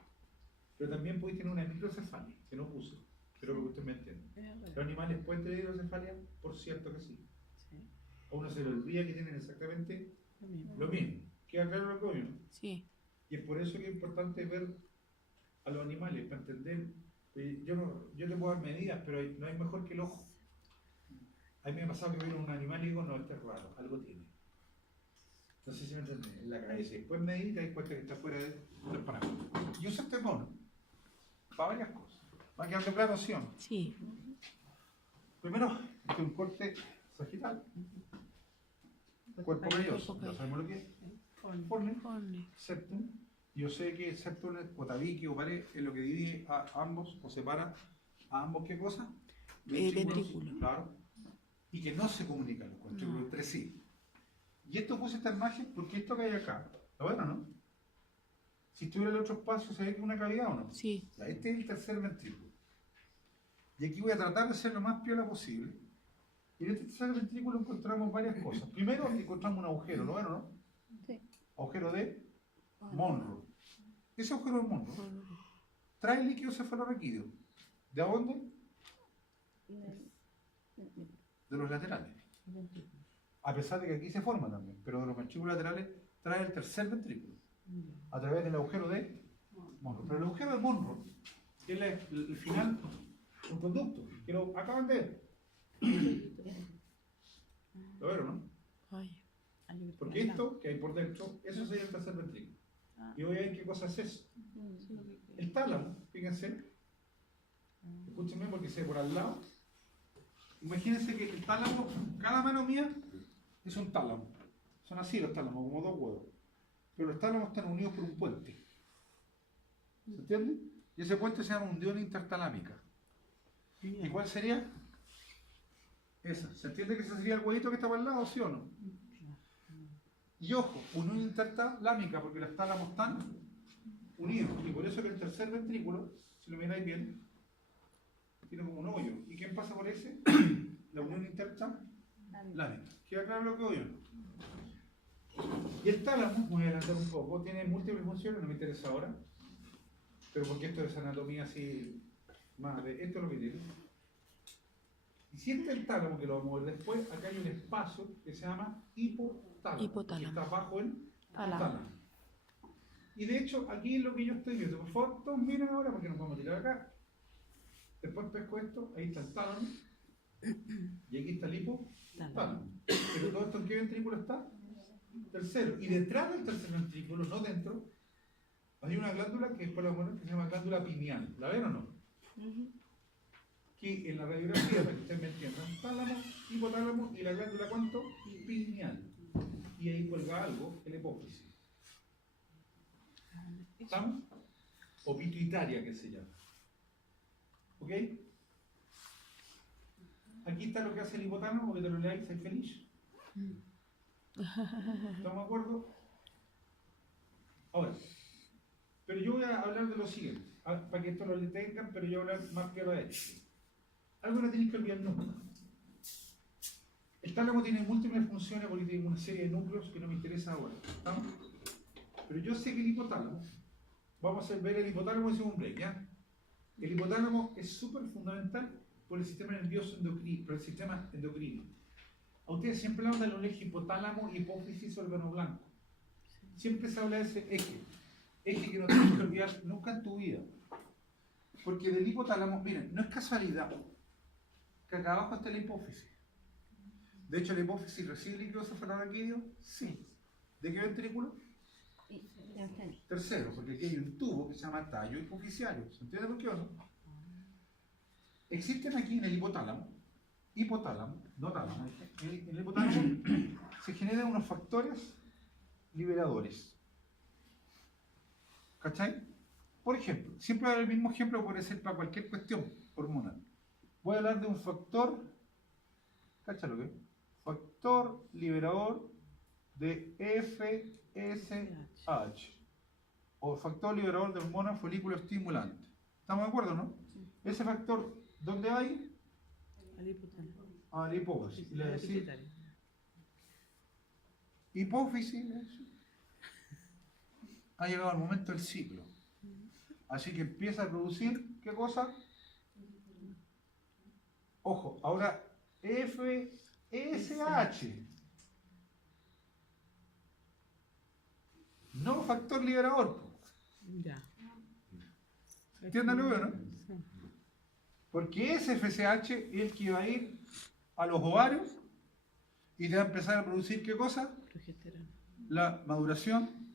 Pero también podéis tener una microcefalia, que no puse, pero que ustedes me entienden. ¿Los animales pueden tener hidrocefalia? Por cierto que sí. A uno se le olvida que tienen exactamente lo mismo. ¿Queda claro lo que digo? Sí. Y es por eso que es importante ver a los animales, para entender. Yo te puedo dar medidas, pero no hay mejor que el ojo. A mí me ha pasado que veo un animal y digo, no, este es raro, algo tiene. No sé si me entienden, en la cabeza. Después medí y te das cuenta que está fuera del parámetro. Y uso este mono para varias cosas. ¿Va quedando claro, sí o no? Sí. Primero, este es un corte sagital. Cuerpo calloso, ya sabemos lo que es. Fornix, septum, Yo sé que séptole o tabique o pared es lo que divide a ambos o separa a ambos, ¿qué cosa? Ventrículo. Claro. Y que no se comunican los ventrículos entre sí. Y esto puse esta imagen porque esto que hay acá, ¿lo ven o no? Si estuviera el otro espacio, ¿se ve que es una cavidad o no? Sí. Ya, este es el tercer ventrículo. Y aquí voy a tratar de ser lo más piola posible. Y en este tercer ventrículo encontramos varias cosas. Primero encontramos un agujero, ¿lo ven o no? Sí. Agujero de Monroe. Ese agujero de Monroe trae líquido cefalorraquídeo. ¿De dónde? De los laterales. A pesar de que aquí se forma también, pero de los ventrículos laterales trae el tercer ventrículo a través del agujero de Monroe. Pero el agujero de Monroe es el final, un conducto, que lo acaban de ver. ¿Lo vieron, no? Ay. Porque esto que hay por dentro, eso sería el tercer ventrículo. Y voy a ver qué cosa es eso. El tálamo, fíjense, escúchenme porque se ve por al lado. Imagínense que el tálamo, cada mano mía es un tálamo. Son así los tálamos, como dos huevos. Pero los tálamos están unidos por un puente. ¿Se entiende? Y ese puente se llama unión intertalámica. ¿Y cuál sería? Esa. ¿Se entiende que ese sería el huevito que está por al lado, sí o no? Y ojo, unión intertalámica, porque los tálamos están unidos. Y por eso que el tercer ventrículo, si lo miráis bien, tiene como un hoyo. ¿Y quién pasa por ese? La unión intertalámica. ¿Queda claro lo que hoyo? Y el tálamo, voy a adelantar un poco, tiene múltiples funciones, no me interesa ahora, pero porque esto es anatomía así, más de esto es lo que tiene. Y si este es el tálamo, que lo vamos a ver después, acá hay un espacio que se llama hipotálamo, que está bajo el tálamo. Y de hecho, aquí es lo que yo estoy viendo. Por favor, todos miren ahora porque nos vamos a tirar acá. Después pesco esto, ahí está el tálamo, y aquí está el hipotálamo. Pero todo esto, ¿en qué ventrículo está? Tercero. Y detrás del tercer ventrículo, no dentro, hay una glándula que después la vamos a ver que se llama glándula pineal. ¿La ven o no? Que en la radiografía, para que ustedes me entiendan, tálamo, hipotálamo y la glándula, ¿cuánto? Pineal. Y ahí cuelga algo, el hipófisis. ¿Estamos? O pituitaria, que se llama. ¿Ok? Aquí está lo que hace el hipotálamo, porque te lo leáis, soy feliz. ¿Estamos de acuerdo? Ahora, pero yo voy a hablar de lo siguiente, para que esto lo detengan, pero yo voy a hablar más que de esto. Algo no tenéis que olvidar nunca. El tálamo tiene múltiples funciones porque tiene una serie de núcleos que no me interesa ahora. ¿Estamos? Pero yo sé que el hipotálamo, vamos a ver el hipotálamo y un break, ¿ya? El hipotálamo es súper fundamental por el sistema nervioso endocrino, por el sistema endocrino. A ustedes siempre le hablan del eje hipotálamo, hipófisis o órgano blanco. Siempre se habla de ese eje. Eje que no tienes que olvidar nunca en tu vida. Porque del hipotálamo, miren, no es casualidad que acá abajo está la hipófisis. De hecho, la hipófisis recibe líquido cefalorraquídeo, sí. ¿De qué ventrículo? Tercero, porque aquí hay un tubo que se llama tallo hipofisiario. ¿Se entiende por qué o no? Existen aquí en el hipotálamo, no tálamo, en el hipotálamo se generan unos factores liberadores. ¿Cachai? Por ejemplo, siempre el mismo ejemplo puede ser para cualquier cuestión hormonal. Voy a hablar de un factor, ¿cachai lo que es? Factor liberador de FSH o factor liberador de hormona folículo estimulante. ¿Estamos de acuerdo, no? Ese factor, ¿dónde hay? A la hipófisis. Le decís, hipófisis, ha llegado el momento del ciclo. Así que empieza a producir, ¿qué cosa? Ojo, ahora FSH. No factor liberador. Ya. ¿Entienden lo que no? Porque ese FSH es el que va a ir a los ovarios y te va a empezar a producir, ¿qué cosa? Progesterona. La maduración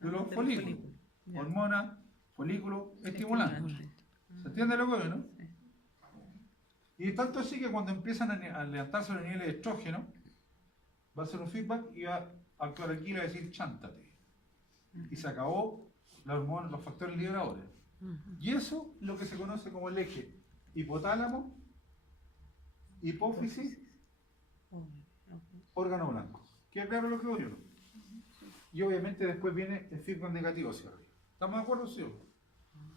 de los folículos. Ya. Hormona, folículo, estimulante. ¿Se entiende lo que no? Sí. Y tanto así que cuando empiezan a levantarse los niveles de estrógeno, va a hacer un feedback y va a actuar aquí y va a decir chántate. Y se acabó la hormona, los factores liberadores. Y eso es lo que se conoce como el eje hipotálamo, hipófisis, órgano blanco. ¿Queda claro lo que digo? ¿No? Y obviamente después viene el feedback negativo hacia arriba. ¿Estamos de acuerdo, sí o no?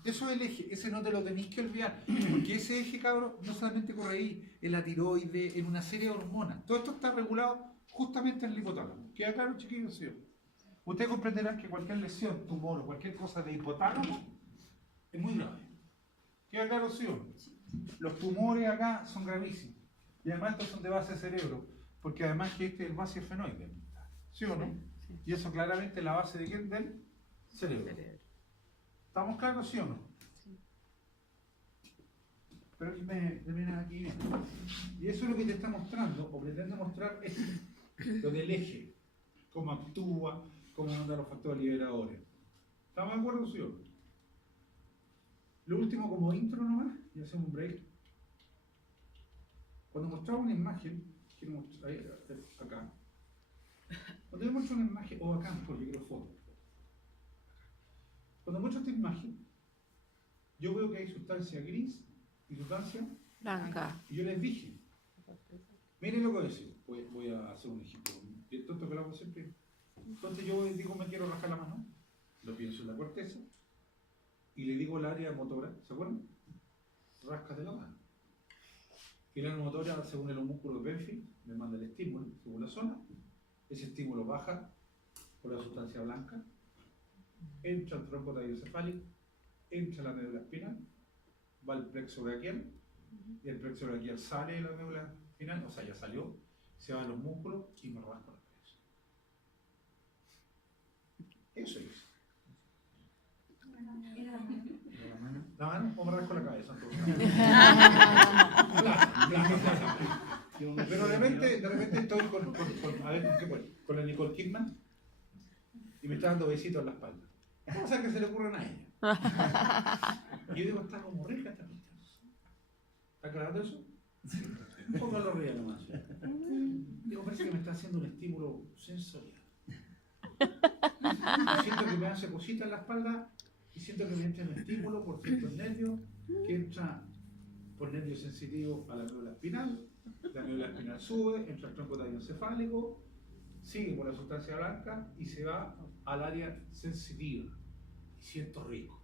Eso es el eje, ese no te lo tenéis que olvidar, porque ese eje, cabrón, no solamente corre ahí en la tiroides, en una serie de hormonas. Todo esto está regulado justamente en el hipotálamo. ¿Queda claro, chiquillos? Sí o no? Ustedes comprenderán que cualquier lesión, tumor o cualquier cosa de hipotálamo es muy grave. ¿Queda claro, sí o no? Los tumores acá son gravísimos. Y además estos son de base de cerebro, porque además que este es el base fenoide. ¿Sí o no? Y eso claramente es la base de quién? Del cerebro. ¿Estamos claros, sí o no? Pero ven aquí bien. Y eso es lo que te está mostrando, o pretende mostrar, es lo del eje, cómo actúa, cómo mandan los factores liberadores. ¿Estamos de acuerdo, sí o no? Lo último como intro nomás, y hacemos un break. Cuando mostraba una imagen, quiero mostrar, ahí, acá. Cuando yo muestro una imagen, o acá mejor, yo quiero foto. Cuando muestro esta imagen, yo veo que hay sustancia gris y sustancia Blanca. y yo les dije, miren lo que voy a decir, voy a hacer un ejemplo, bien tonto que lo hago siempre. Entonces yo digo, me quiero rascar la mano, lo pienso en la corteza, y le digo al área motora, ¿se acuerdan? Ráscate la mano. Y la área motora, según el músculo de Benfield, me manda el estímulo, según la zona, ese estímulo baja por la sustancia blanca, entra al tronco talioencefálico, entra a la médula espinal, va al plexo braquial, y el plexo braquial sale de la médula espinal, o sea, ya salió, se va a los músculos y me rasco la cabeza. Eso es. ¿La mano? ¿O me rasco la cabeza? Pero de repente estoy a ver, ¿qué fue? Con la Nicole Kidman y me está dando besitos en la espalda. Cosas que se le ocurren a ella. Y yo digo, está como rica esta cuestión. ¿Está aclarando eso? Póngalo arriba nomás. Digo, parece que me está haciendo un estímulo sensorial. Y siento que me hace cositas en la espalda y siento que me entra un estímulo por ciertos nervios que entra por nervio sensitivo a la médula espinal. La médula espinal sube, entra al tronco talioencefálico, sigue por la sustancia blanca y se va al área sensitiva. Y siento rico.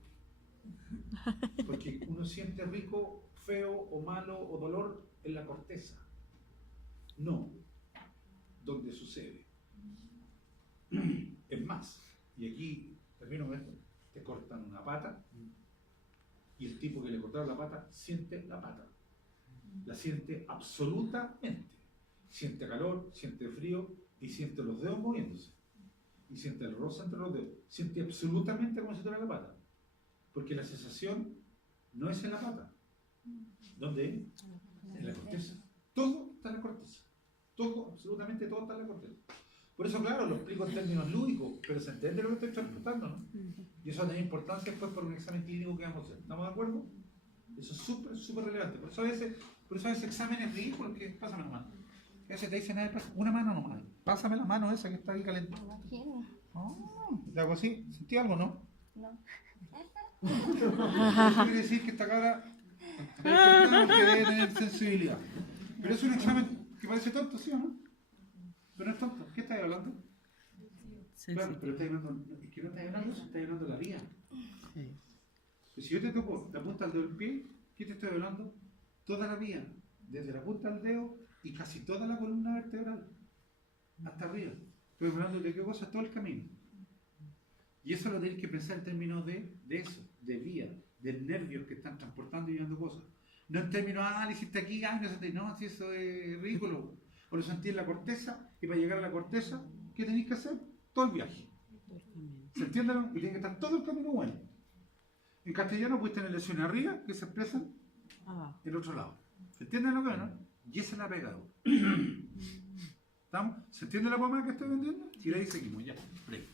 Porque uno siente rico, feo o malo o dolor en la corteza. No, donde sucede. Es más, y aquí termino con esto, te cortan una pata y el tipo que le cortaron la pata siente la pata. La siente absolutamente. Siente calor, siente frío y siente los dedos moviéndose. Y siente el roce entre los dedos. Siente absolutamente como si tuviera la pata. Porque la sensación no es en la pata. ¿Dónde? En la corteza. Todo está en la corteza. Todo, absolutamente todo está en la corteza. Por eso, claro, lo explico en términos lúdicos, pero se entiende lo que estoy explicando, ¿no? Y eso tiene importancia después por un examen clínico que vamos a hacer. ¿Estamos de acuerdo? Eso es súper, súper relevante. Por eso a veces exámenes ridículos que pásame la mano. A veces te dicen, una mano nomás. Pásame la mano esa que está ahí calentada. ¿Le hago así? ¿Sentí algo, no? No. Eso quiere decir que esta cara que debe tener sensibilidad. Pero es un examen que parece tonto, ¿sí o no? Pero no es tonto. ¿Qué estáis hablando? Claro, pero estáis hablando, es que no estáis hablando eso, estáis hablando de la vía. Si yo te toco la punta del dedo del pie, ¿qué te estoy hablando? Toda la vía, desde la punta del dedo y casi toda la columna vertebral, hasta arriba. Estoy hablando de qué cosa, todo el camino. Y eso lo tenéis que pensar en términos de eso, de vía, de nervios que están transportando y llevando cosas. No en términos de análisis, está aquí, no, si eso es ridículo. Por eso sentí en la corteza, y para llegar a la corteza, ¿qué tenéis que hacer? Todo el viaje. ¿Se entiende? Y tiene que estar todo el camino bueno. En castellano puedes tener lesiones arriba que se expresan en el otro lado. ¿Se entiende lo que no? Y esa es la pegada. ¿Estamos? ¿Se entiende la pomada que estoy vendiendo? Y de ahí seguimos, ya. Break.